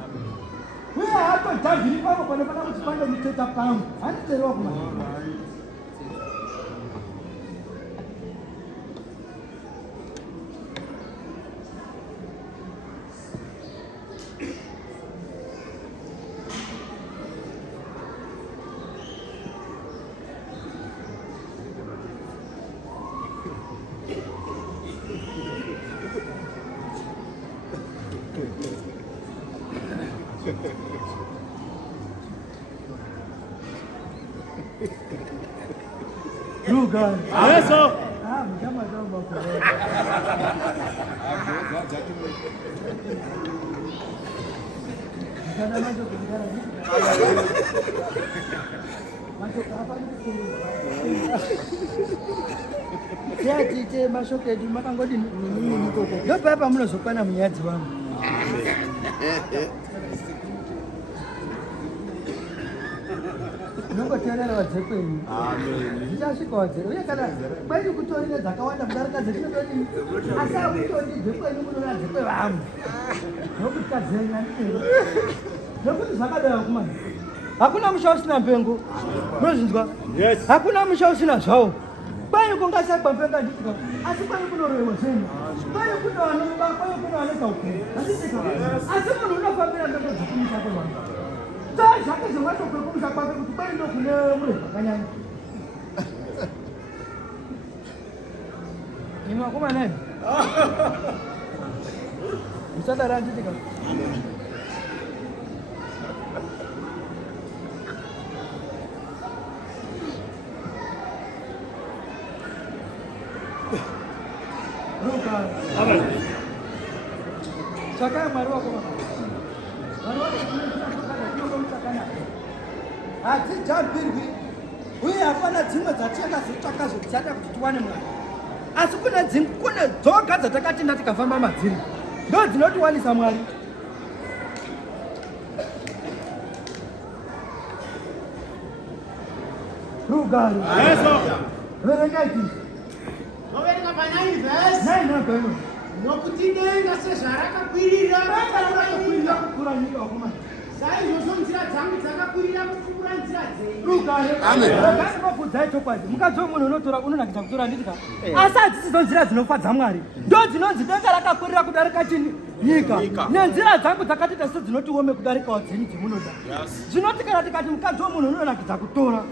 uye hatojavhiri pavo panofana kuti pande muteta pangu handiterewa kuma You guys. Yes, sir. Mjama jambo kwa. Kana macho kulingana vipi? Macho hapa ni tete mashoke ndi makangodi mukoko. Yo papa munozokwana munyadzi wangu. Nongoteerera vadzekwenyu zvichasvika wadzere uye kana kwai kutorine dzakawanda kudarika dzetinododini asi akutori dzekwenyu munoona dzekwevamwe nokuti kadzenya ndiro nokuti zvakadai kumana hakuna musha usina mpengo munozvinzwa hakuna musha usina zvawo Kwaye kungasabambenga nditika. Asi kwaye kunoroyewa zenu. Kwaye kunowanomba, kwaye kunowaneka upenyu. Handitika. Asi munhu unofambira mbeko dzokumisa kwevanhu. Zvake zvingatokwekumusha kwake kuti kwaye ndokune mure zvakanyanya. Imi vakomana imi. Musadaro handitika. Amen. Chakaya Mwari wako. Hatijambirwi uye hapana dzimwe dzatingazotsvaka zvokutsvaka kuti tiwane Mwari. Asi kune dzoga dzatakatenda tikafamba madziri ndo dzinotiwanisa Mwari. Rugari. Yes, sir. Verengai tisi. Noverenga pa9 verse. 9 peno. Nokuti denga sezvarakakwirira Kwirira kukura nyika wakomana. saizvozvo nzira dzangu dzakakwirira kupfuura nzira dzenyu. Rugari. Amen. Ngativakudzai chokwadi. Mukadzi womunhu unotora unonakidza kutora nditika. Asi hadzisidzo nzira dzinofadza Mwari. Ndo dzinonzi denga rakakwirira kudarika chini nyika. Nenzira dzangu dzakatiita sedzinotiome kudarikawo dzenyu dzemunoda. Zvinoti kana tikati mukadzi womunhu unonakidza kutora.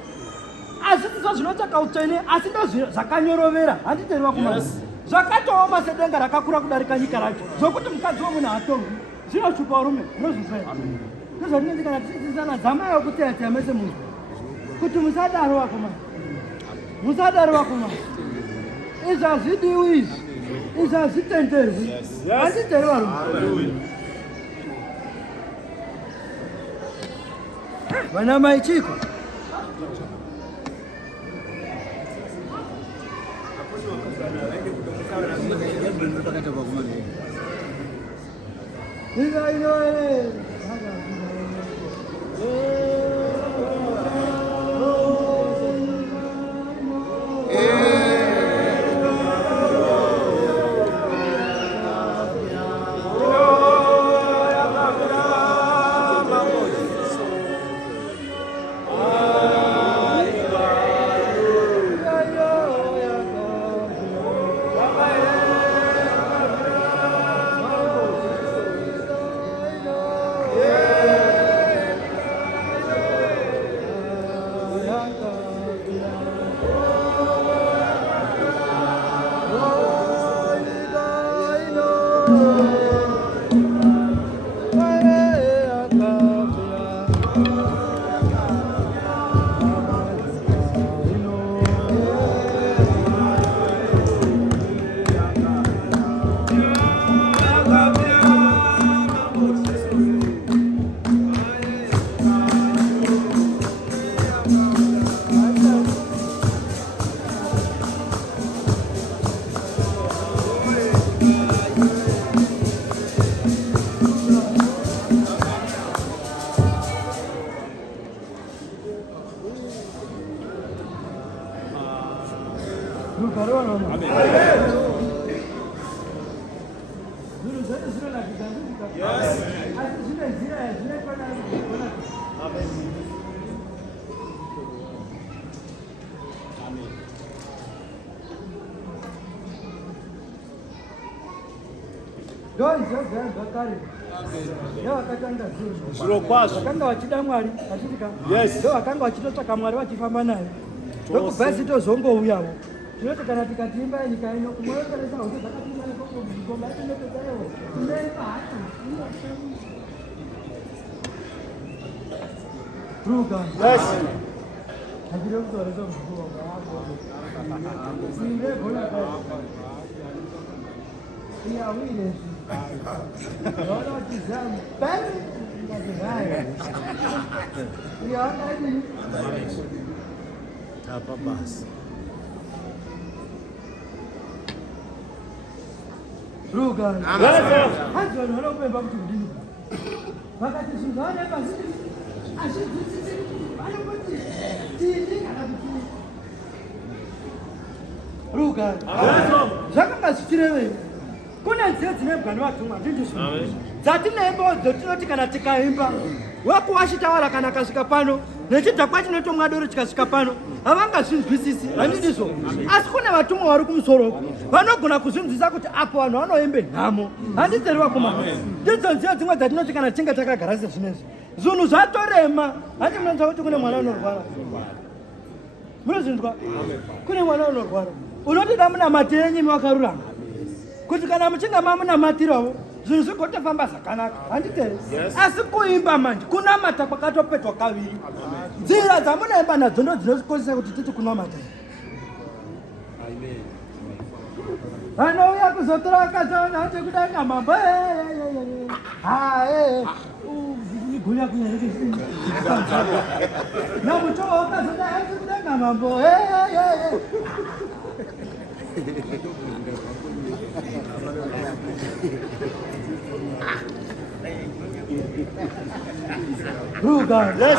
Asi ndizvo zvinotsvaka utsvene, asi ndo zvakanyorovera. Handiteri vakomana. Zvakatooma sedenga rakakura kudarika nyika racho. Zvokuti mukadzi womunhu hatorwi. Zvinoshupa rume. Munozvizwa here? Ndozvatinoti kana tichidzidzana dzamai yokuteya mese munhu. Kuti musadaro vakomana. Musadaro vakomana. Izvi hazvidiwi izvi. Izvi hazvitenderwi. Handiteri varume. Vana mai chiko. Zviro kwazvo. Vakanga vachida Mwari, vachitika. Yes. Ndo vakanga vachitotsvaka Mwari vachifamba naye. Ndokubva zitozongouyawo. Tinoti kana tikati imba nyika ino kumwekeresa hondo dzakatimba nekoko muzvikomba tinotodaiwo. Tineimba hacho. Ruka. Yes. Handire kutoresa muzvikoma wako. Sinde bona kwa. Iya wile. Lola tizama. Bali. Iya ndani. Hapa basi. Ruga. Hazo nalo kwemba kuti kudini. Vakati suzane basi. Ashizisi. Anokuti. Tini kana kuti. Ruga. Zvakanga zvichirewe. Kuna nzira dzine bwana vatumwa ndizvo. dzatinemba dzotinoti kana tikaimba wakuwachitaura kana kasvika pano nechidhakwa chinotomwa doro chikasvika pano havangazvinzwisisi handidizvo. Asi kune vatumwa vari kumusoro vanogona kuzvinzwisa kuti apo vanhu vanoimbe nhamo. Handiteri vakomana, ndidzo nziyo dzimwe dzatinoti kana tichinge takagara sezvinezvi zvinhu zvatorema. Handi munonzwa kuti kune mwana unorwara, munozvinzwa kune mwana unorwara, unotoda munamati yenyimi wakarurama kuti kana muchinga mamunamatirawo zvinhu zvigotofamba zvakanaka. Handiteri. Asi kuimba manje kunamata kwakatopetwa kaviri. Nzira dzamunaimba nadzo ndo dzinokonzesa kuti titi kunamata. Vanouya kuzotora akazaona ati kudanga mambo gunya namutoa akazoda ati kudanga mambo Ruga, yes.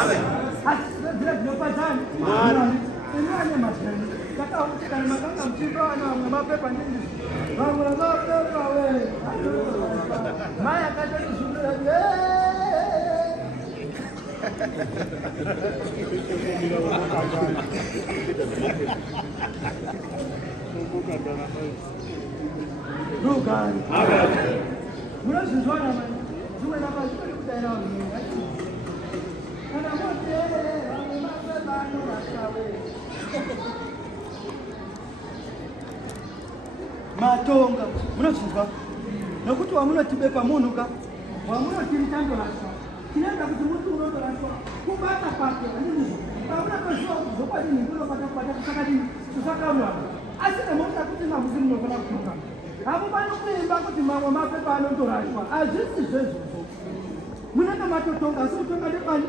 Matonga, munozvinzwa nokuti wamunotibeka munhuka wamunotiritandoraswa chinoenda kuti muti unotoraswa kubata kwake handizvo pamunotoziva kuzokwadini kunobata kusakadini kusakaunwa. Asi nemoda kuti mamusi munofana kutonga hamufani kuimba kuti mamwe mapepa anondorashwa, hazvisi zvezvozvo. Munenge matotonga asi kutonga ndepani.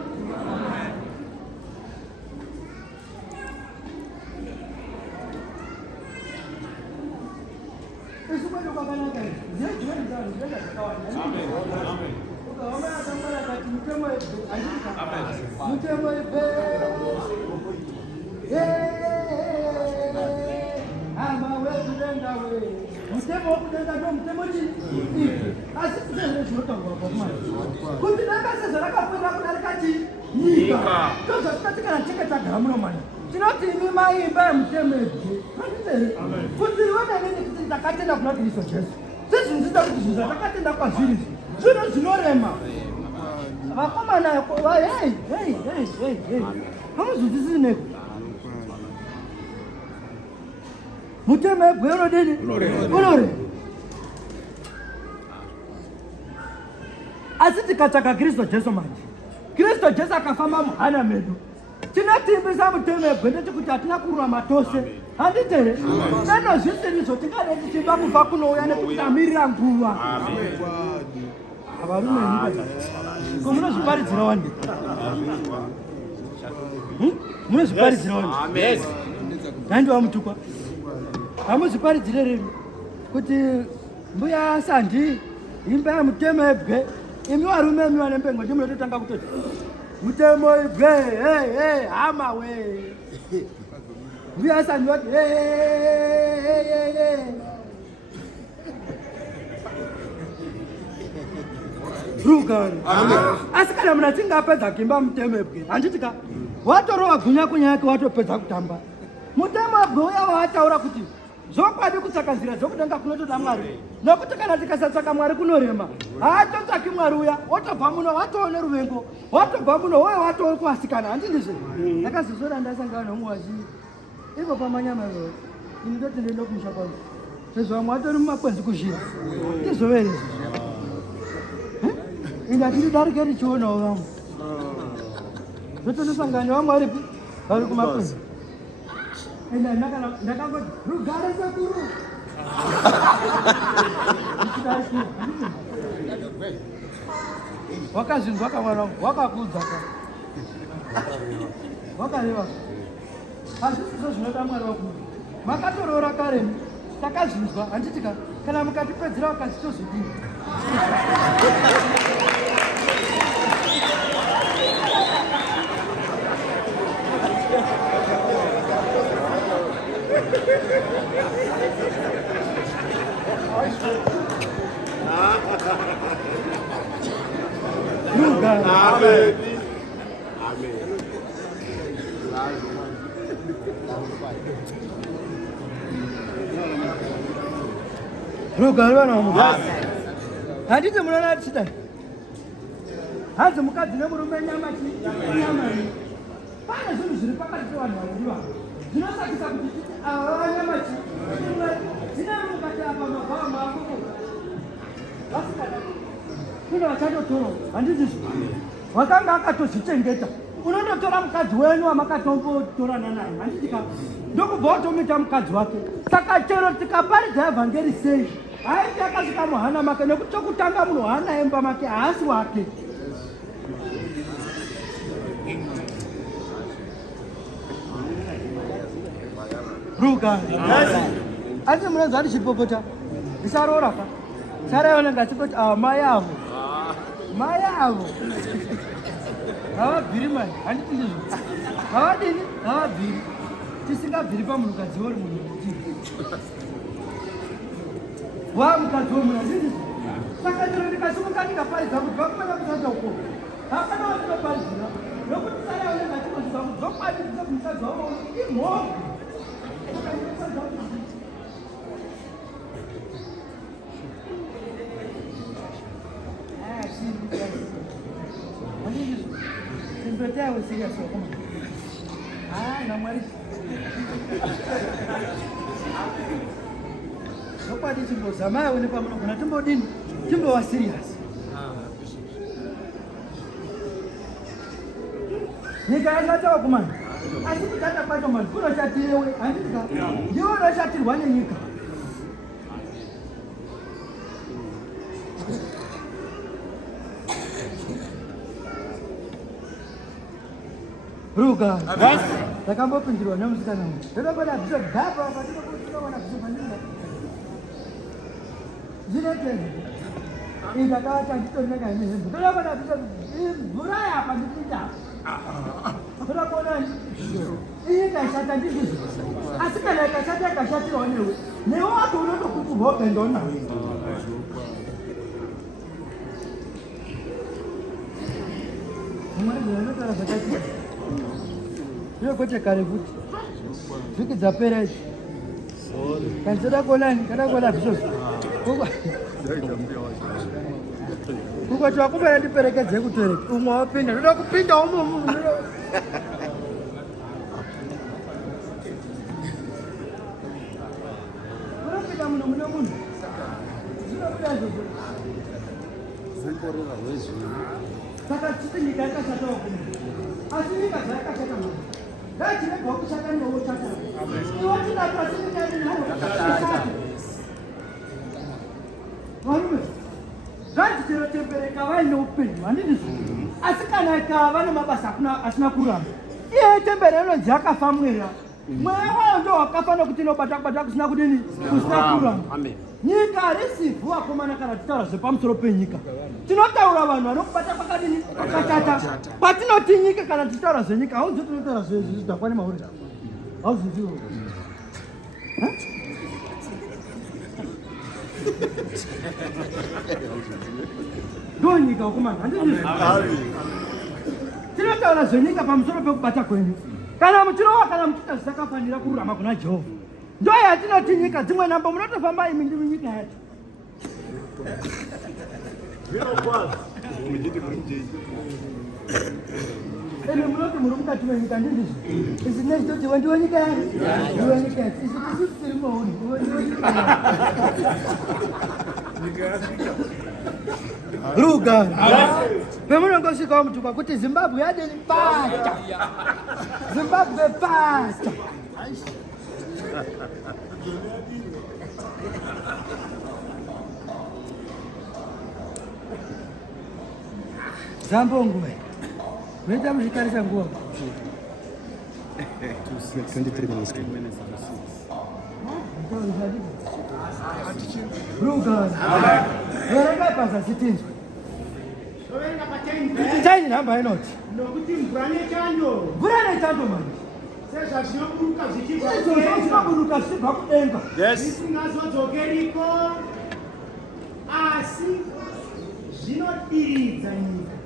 Tinoti imi maimba yemutemedzi kuti vaneneni kuti ndakatenda kuna Kristu Jesu zvezvinzita kuti zvinhu zvatakatenda kwazviri zvino zvinorema vakomana hamuzvizisi neko mutemebwe unodini unorema. Asi tikatsvaka Kristu Jesu manje, Kristu Jesu akafamba muhana medu, tinatimbisa mutemebwe ndechikuti hatina kururama tose. Handiteri nano zvisirizo tingadai tichimba kufa kunouya nekuti tamirira nguva. Varume nyika ko munozviparidzira wani, munozviparidzira wani. Ndandiwa mutukwa hamuzviparidzire riri kuti mbuya Sandi imba yamutemebwe, imi varume imi vane mpengo ndimunototanga kutoti mutemebwe hama we mbuya Sandi wati rugari. Asi kana muna tingapedza kuimba mutemebwe handitika watorova gunya kunya yake watopedza kutamba mutemebwe uya wataura kuti zvokwadi kutsvaka nzira dzokudenga kunotoda Mwari, nokuti kana tikasatsvaka Mwari kunorema. Haatotsvaki Mwari uya wotobva muno watoone ruvengo, watobva muno woye watoone kuwasikana. Handindizve ndakazozora ndasangana nomuwazi ivo pamanyama ro ini ndoti ndenda kumusha kwangu sezvo vamwe vatori mumakwenzi kuzhira ndizvovere izvi ini hatiri darike richionawo vamwe zvotonosangana vamwe varipi vari kumakwenzi. Enda ndakangoti rugare sekuru wakazvinzwa kamwana wangu, wakakudza ka wakareva hazvisizo zvinoda Mwari wakuru. Makatoroora karemi takazvinzwa handitika kana mukatipedzera vakazitozvidini. Ruga. Amen. Ruga vana vamuka. Handiti munoona tichida. Hanzi mukadzi nemurume nyama iyi. Pane zvinhu zviri pakati pevanhu vaviri ava. Zvinosakisa kuti titi ava nyama dzine mukati apa mabhawa mako. Vasikada. Kune vachatotora. Handizvo. Wakanga akatozvichengeta. Unondotora mukadzi wenyu wamakatombotorana naye. Handitika. Ndokubva watomita mukadzi wake. Saka chero tikaparidza evhangeri sei. Haiti akasvika muhana make nekuti chokutanga munhu haana emba make haasi wake. Ruga. Asi munonzwa ndichipopota. Ndisaroora pa. Saraiona ngatipoti mai avo. Mai avo. Havabviri mani. Handiti ndizvo. Havadini? Havabviri. Tisingabviri pamunhukadzi uri munhu. Mukadzi womunhu handiti. Saka chero ndikasimuka ndikaparidza kuti vakumana kusata uko. Hapana watinoparadzira. Nokuti saraiona ngatikosvika kuti zvokwadidzisa kumukadzi wavo imhogo. Simpetewe serious kama. Na mwari. Sopadi chimbo zama wene pamono kuna timbo dini. Timbo wa serious. Nikaenda kumani. Asikutata kwacho mali kuno chatirewe andika ndiwo nochatirwa nenyika Ruga takambopindirwa nemusikana uyu tinokoda bhiso dhapa patinoona bhiso pandinga zvineteni indakavata nditoneka imehembe tinokoda bhiso mvura yapa ndipinda tinokoda iyi kaishata ndizvizvo asi kana ikashata ikashatirawo newe wacho unondokukurwa upendawo nawe umwe anotaura zvakati iyo kwete kare futi vhiki dzapera idzi kandizoda kuonani kada kuona bhishozi kukoti wakumbera ndiperekedze kutoereki umwe wapinda ndoda kupinda umo unopinda muno mune munhu zvinobuda izvozvo saka titi nyika yakashatawo kuno asi nyika dzayakashata mano ndaichirebva kushata newo chata iwo tinatasinyikainao varume zvandicherotembereka vaine upenyu handinizvo asi kana ikava nemabasa asina kuramba iye tembere inonzi yakafamwera mweya wayo ndo wakafanira kuti inobata kusina kudini kusina kuramba nyika harisivu vakomana kana titaura zvepamusoro penyika tinotaura vanhu vanokubata kwakadini kwakachata kwatinoti nyika kana titaura zvenyika hauzi tinotaura zvidhakwa nemauri hauzizivo ndo nyika vakomana handizvo tinotaura zvenyika pamusoro pekubata kwenyu kana muchirova kana muchita zvisakafanira kururama kuna Jehovha ndo yatinoti nyika dzimwe nhambo munotofamba imi ndimi nyika yacho ene munoti muri mukati menyika ndizvo isi nezvitoti iwe ndiwe nyika yari iwe nyika yacho isi tisi tiri maoni iwe ndiwe nyika yasvika Ruga pemunongosvikawo mutuka kuti Zimbabwe yadini pacha Zimbabwe pacha Zambongwe Meta muzvikarisa nguva 23 minutes. Ruga verengai pazasi tinzwe chaini nhamba inoti nokuti mvura nechando mvura nechando manje sezvazvinoburuka zvinoburuka zvichibva kudenga zvisingazodzokeripo asi zvinodiridza nyika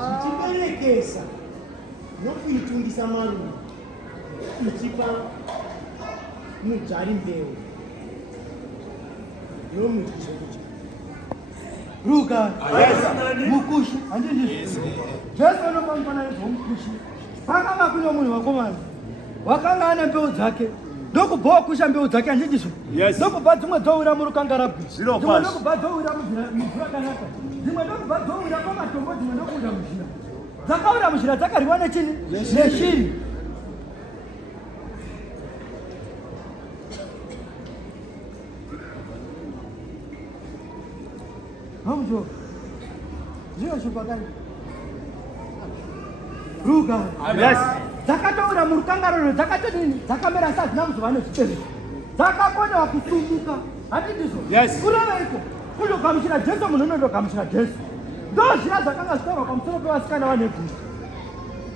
zvichiberekesa nokuitungisa maruva ichipa mudzvari mbeu nomudyi zvokudya. Ruka. Mukushi. Handizvo. Jesu anopa mufananidzo womukushi. Pakanga kune munhu wakomana. Wakanga ane mbeu dzake. Ndokubva wakusha mbeu dzake handizvo. Ndokubva dzimwe dzowira murukanga rabwi. Dzimwe ndokubva dzowira mumvura kanaka. Dzimwe ndokubva dzowira pamatombo, dzimwe ndokuwira muzhira. Dzakawira muzhira dzakaryiwa nechini? Neshiri. Hamjo. Zio shupakani. Ruka. Yes. Dzakatowira murukangaro dzakatodini? Dzakamera sadzina kuzova nezviteve. Dzakakonewa kusumuka. Handizvo? Yes. Kureveiko? Kundogamuchira Jesu, munhu unondogamuchira Jesu. Ndozvira zvakanga zvitorwa pamusoro pevasikana vaNebhuri.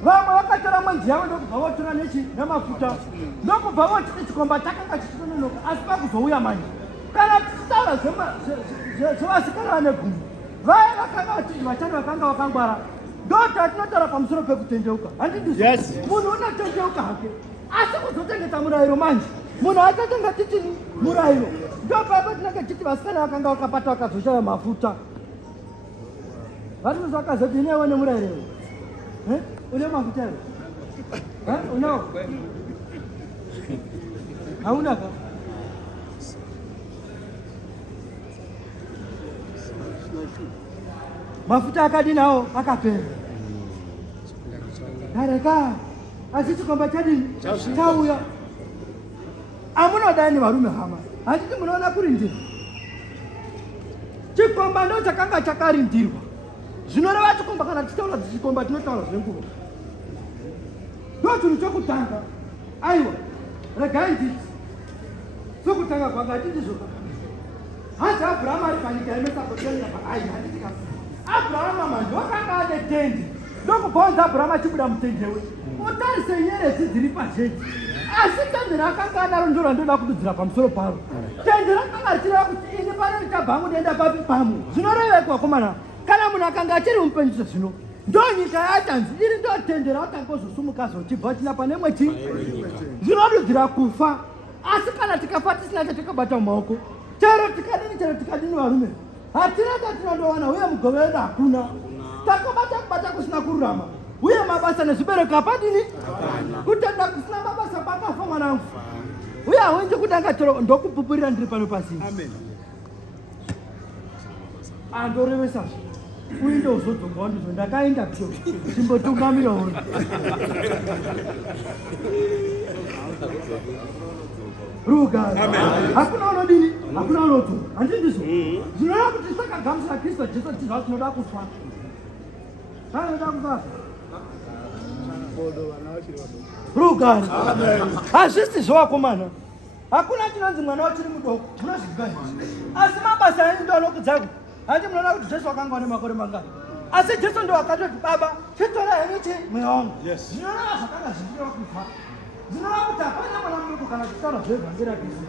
Vamwe vakatora mwenzi yavo ndokubva votora nemafuta. Ndokubva voti chikomba chakanga chichitononoka, asi pakuzouya manje. Kana tichitaura zvevasikana vaNebhuri, vaya vakanga vachinzi vachandi vakanga vakangwara. Ndota tinotaura pamusoro pekutendeuka. Handizvo? Yes. Munhu unotendeuka hake, asi kuzochengeta murayiro manje. Munhu achatenga tichini murayiro. Ndopapa tinenge tichiti vasikana vakanga vakapata vakazoshaya mafuta. Vari kuzvakazoti inewe nemurayiro. Une mafuta here? Unawo? Hauna ka? Mafuta akadini hawo akapera. Kareka. Asi chikomba chadini? Chauya. Amunodani varume hama. Handiti munoona kurindirwa. Chikomba ndo chakanga chakarindirwa. Zvinoreva chikomba kana tichitaura chikomba tinotaura zvenguva. Ndo chinhu chokutanga. Aiwa. Regai nditi. Sokutanga kwanga handiti hanzi Abhurahama ari panyika yemesopotamia ai handiti ka. Abhurahama manje wakanga ane tende. Ndokubva Abhurahama achibuda mutendewe. Utarise nyeredzi dziri pajeji. Asi tende rakanga anaro ndiro ndoda kududzira pamusoro paro. Tende rakanga richireva kuti ini pano ndichabva mudenga papi pamwe. Zvinorevekwa vakomana. Kana munhu akanga achiri mupenyu zvino, ndo nyika yatanzi iri ndo tende rakangozosumuka zochibva china pane mweti. Zvinodudzira kufa. Asi kana tikafa tisina chatakabata mumaoko, chero tikadini varume, hatina chatinondowana uye mugove wedu hakuna. Takabata kusina kururama. Uye mabasa nezvibereko hapadini? Kutenda kusina mabasa pakafa mwanangu. Uye hawende kudanga chero ndokupupurira ndiri pano pasi. Amen. Andorevesa. Uinde uzodzoka wandizvo ndakaenda pio. Chimbotungamira hori. Ruka. Hakuna unodini? Hakuna unotu. Handizvo? Zvinoreva kuti takagamuchira Kristu Jesu tizva tinoda kufa. Tinoda kufa. Ruka. Hazvisi zvowakomana. Hakuna chinonzi mwana wachiri mudoko. Munozviziva. Asi mabasa enyu ndo anokudzako. Handi munoona kuti Jesu wakanga ane makore mangani. Asi Jesu ndo akatoti baba, chitora henyu mweya wangu. Zvinoreva zvakanga zvichireva kufa. Zvinoreva kuti hapana mwana mudoko kana kutaura zvevhangeri raKristu.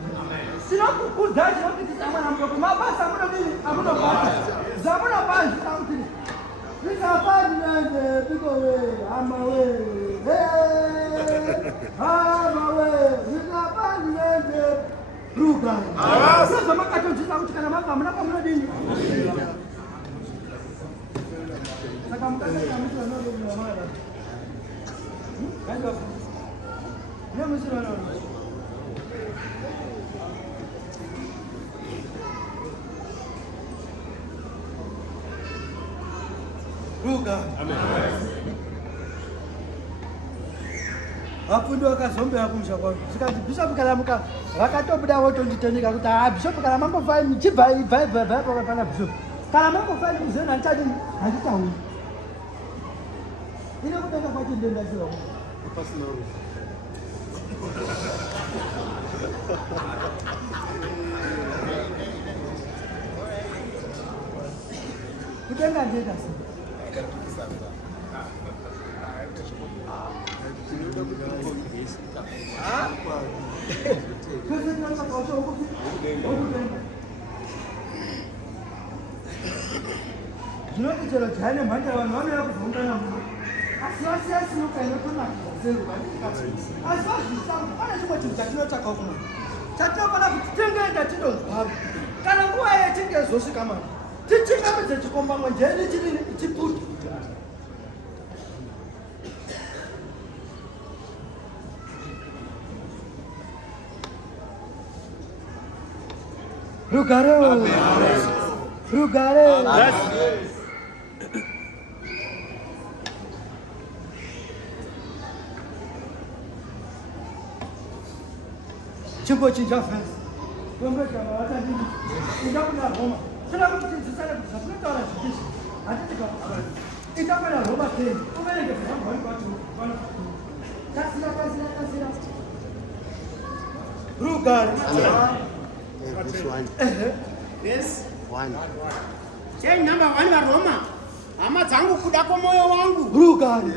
Tinokukudzai tinokuitisa mwana mudoko. Mabasa amunodini? Amunobata. Zvamunobaa zvina kuti ndikafani nende bikowe hama we. Hama we. Ndikafani nende Ruka. Sasa makatodzisa kuti kana manga munapa munodini? Saka mukasaka mutwa nalo mwana. Kanga. Ne musira nalo. Ruka. Amen. Vafundi vakazombeya kumusha kwangu. Zvikati bishop kalamuka vakatobuda votonditendeka kuti bishop kana mambofaini chibvai pana bishop. Kana mambofaini muzena ndichadini? Handitauri. Ine kudenga kwacho ndenda chiro. Pasina rufu. Kudenga ndenda si. Tinoti chero chane mhanja vanhu vanoya kuzoungana muno. Asi vasiyasinuka inotonaka kuzeruka. Asi vazvisango pane chimwe chinhu chatinotsvaka kuno. Chatinofana kuti tingoenda tindozwaro. Kana nguva yechinge izosvika mari. Tichingamidze chikombamwe njeni chidini chiputi. Rugare. Rugare. Chimbo chinja fence. Wembe kama watani. Ingakuja Roma. Tena kuti tsara kuti sapota chikishi. Atika. Itakwenda Roma 10. Ubereke kwa watu. Kasira. Rugare. This one. Yes. One. Change number 1 wa Roma. Hama dzangu kuda kwa moyo wangu. Rugare.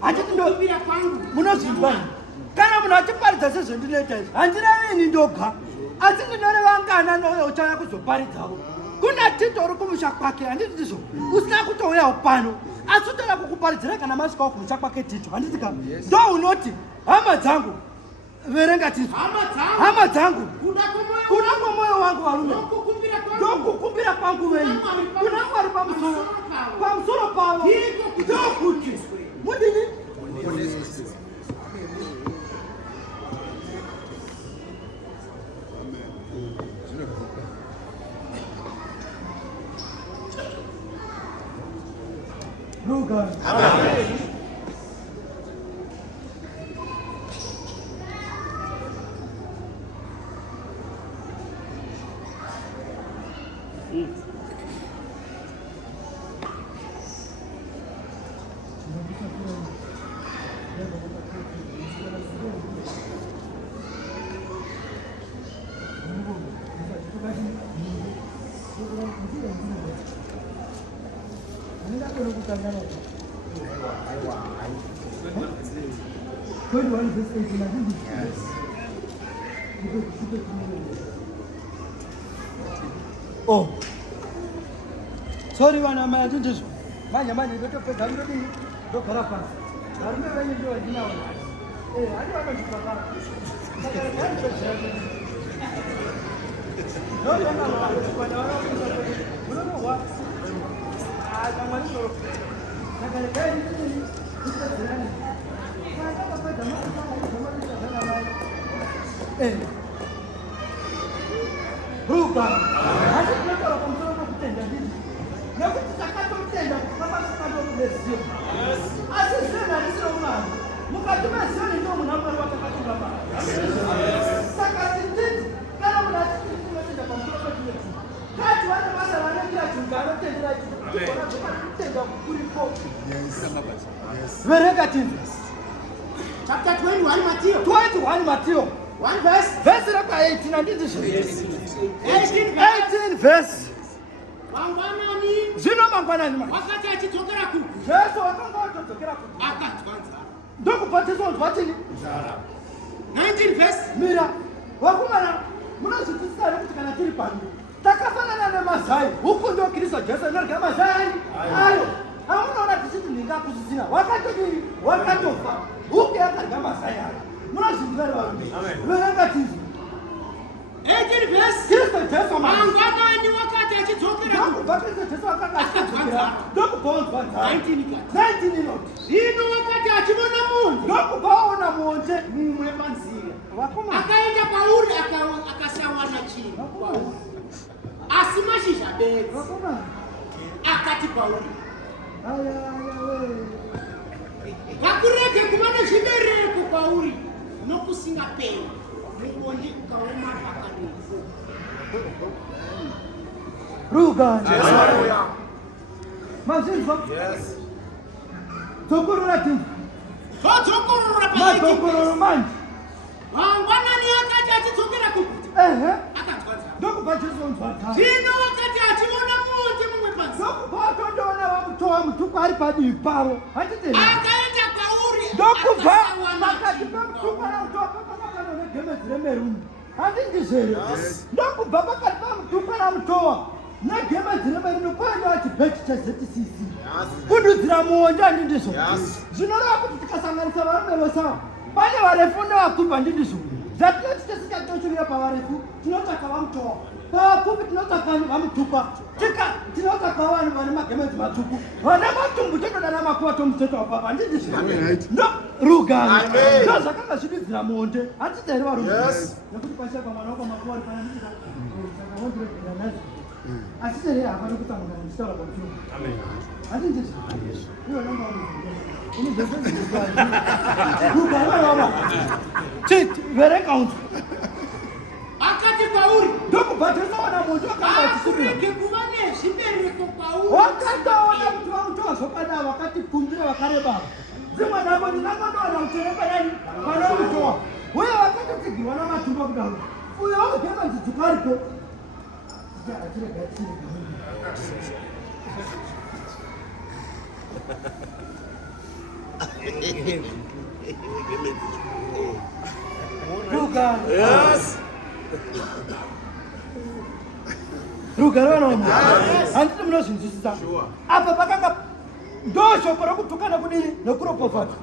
Hatiti ndo bila kwangu. Munozimba. Kana munachiparidza sezvendinoita izvi handiraini ndoga asi ndinorevangana nouchaya kuzoparidzawo kuna tito uri kumusha kwake handiti ndizvo usina kutouyawo pano asi utoda kukuparidzira kana masvikawo kumusha kwake tito handitika ndo unoti hama dzangu verenga tito hama dzangu kuda kwomwoyo wangu varume ndokukumbira kwangu venyu kuna mwari pamusoro pavo ndokuti mudini Ruga. Amen. Oh, sorry, one of my judges. My man, you got to put $100. Don't cut up. I remember when you do it now. Hey, I don't want to put up. No, what? I don't want to. Ruga. Hasikuleta kumsoro kutenda hivi. Na kutakata kutenda kama sikado kubesio. Asisema nisio mwana. Mukatuma sio ndio mnampa watakatu baba. Sakati titi. Kana mnatiki kutenda kumsoro kutenda. Kati wana basa wana kila chungano tendera kitu. Kuna kutenda kuliko. Yes. Vereka tindi. Chapter 21 Matthew. 21 Matthew. 1 verse. Verse number 18 and this is 18 verse. Mangwanani. Zino mangwanani ma. Wakati achitokera ku. Yesu wakanga watokera ku. Akatwanza. Ndoku patizo watini. 19 verse. Mira. Wakumana munazitisa kuti kana tiri pano. Takafanana na Masai. Huko ndio Kristo Yesu ndio Masai. Ayo. Hamunaona tisiti ndingakusisina. Wakatofa. Huko akanga Masai. Munazindira varume. Verenga tizi. 18 verse. Kristo Yesu mangwanani wakati achitokera ku. Ndoku patizo Yesu wakanga achitokera. Ndoku bonzwa. 19 not. Ino wakati achibona munhu. Ndoku baona monje mumwe panzira. Wakoma. Akaenda kwauri akasawana chini. Asi mashizha bedzi. Wakoma. Akati kwauri. Aya we. Vakurege kuva nezvibereko kwauri nokusingapewa mubondi ukaoma zvakarefu. Ruga. Mazvinzwa? Yes. Dzokorora tindi. Dzokorora Madzokororo manje. mangwanani akati achidzokera kuguta. Akatwadza. Ndokubva Jesu onzwadza. Zvino wakati achiona muti mumwe panzira. Ndokubva atondoona vakutowa mutuku ari padivi pavo. Hatitei. Akaenda kwauri. Ndokubva pakati pemutuku anakutowa pakapakano negemedzi remeruni. Handindizvere. Ndokubva pakati pemutuku anamutowa negema dzirema rinokwenda ati beti chazvetiCC kundudzira muonde handindizvo zvinoreva kuti tikasanganisa varume vose pane varefu nevakupi handindizvo zvatinoti tisingatinoshuvira pavarefu tinotaka vamutowa pavakupi tinotaka vamutukwa tinotaka vanhu vane magemedzi matsvuku vane matumbu totodana makuva tomuteto wapapa handindizvo ndo rugano ndo zvakanga zvididzira muonde hatidza here varume nekuti pashaka mwana wako makuva ari panandika saka wandiregera nazvo asi here havana kutangana ndichitaura pamusoro handindizvo iwo namba rugano verenga unzo akati kwauri ndokubhadhirisawana muntu arege kuva nezvibereko kwauri wakataona kuti vamutowa zvokada vakati kumbira vakarebava dzimwe navo ndinangandowana kuterekwa yani vanomutowa uye vakatotigirwa namatumba kudaro uye vaugema nzidzukaripo rugano vanomu handiti munozvinzwisisa apa pakanga ndoshoko rokutukana kudini nekuropofata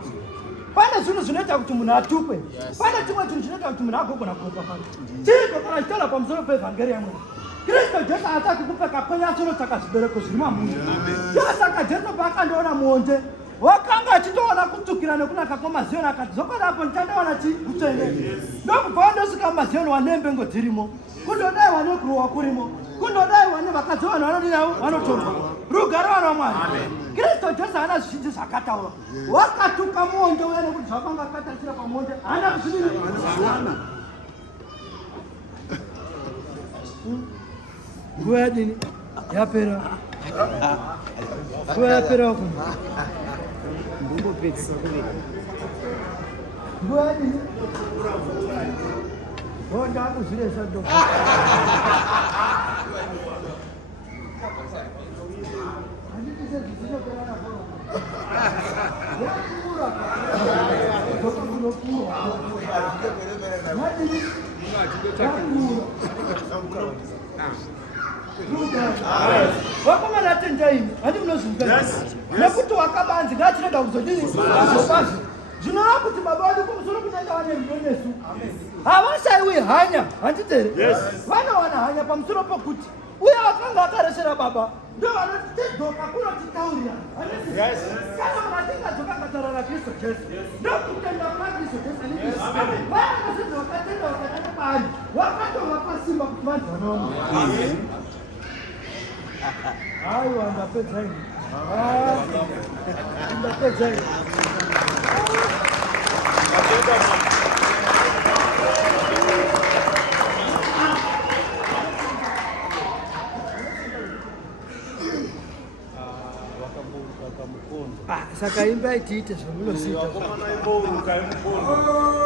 pane zvinhu zvinoita kuti munhu atukwe pane chimwe chinhu chinoita kuti munhu agogona kuropofata chiko kana chitaura pamusoro peevhangeri yamwena kristu jesu hataki kupfeka kwenyasonotaka zvibereko zviri mamunhu ndosaka jesu paakandoona muonde wakanga achitoona kutsukira nekunaka kwamaziyoni akati zokwadapo ndichandaona chi utsvene ndokubva wandosvika mumaziyoni wanembengo dzirimo kundodaiwa nekurohwa kurimo kundodaiwa nevakadzi vanhu vanodinawo vanotorwa rugare vana vamwari kristu jesu haana zvizhinji zvakataura wakatuka muonde uya nekuti zvakanga akatarisira pamuonde haana kuzvidini nguva yadini yapera nguva yapera wakuma Ndingopedzisa kuvika. nguva yadini ndakuzviresa do handitise zvizinopera wakomana tendaini handi munozvinzwa nekuti wakabanzi ngatirega kuzodini zobazi zvinoreva kuti baba vadu kumusoro kunenge vane rudo nesu havashaiwi hanya handitere vanowana hanya pamusoro pokuti uye vakanga akaresera baba ndo vanoti tidzoka kunotitaurira kana unatingadzoka ngatarara kristu jesu ndokutenda kuna kristu jesu vaangasidzi vakatenda vakadana paari vakatova pasimba kuti vanhu vanoona aiwa ndapedzaini ndapedzaini saka imbai tiite zvemunosita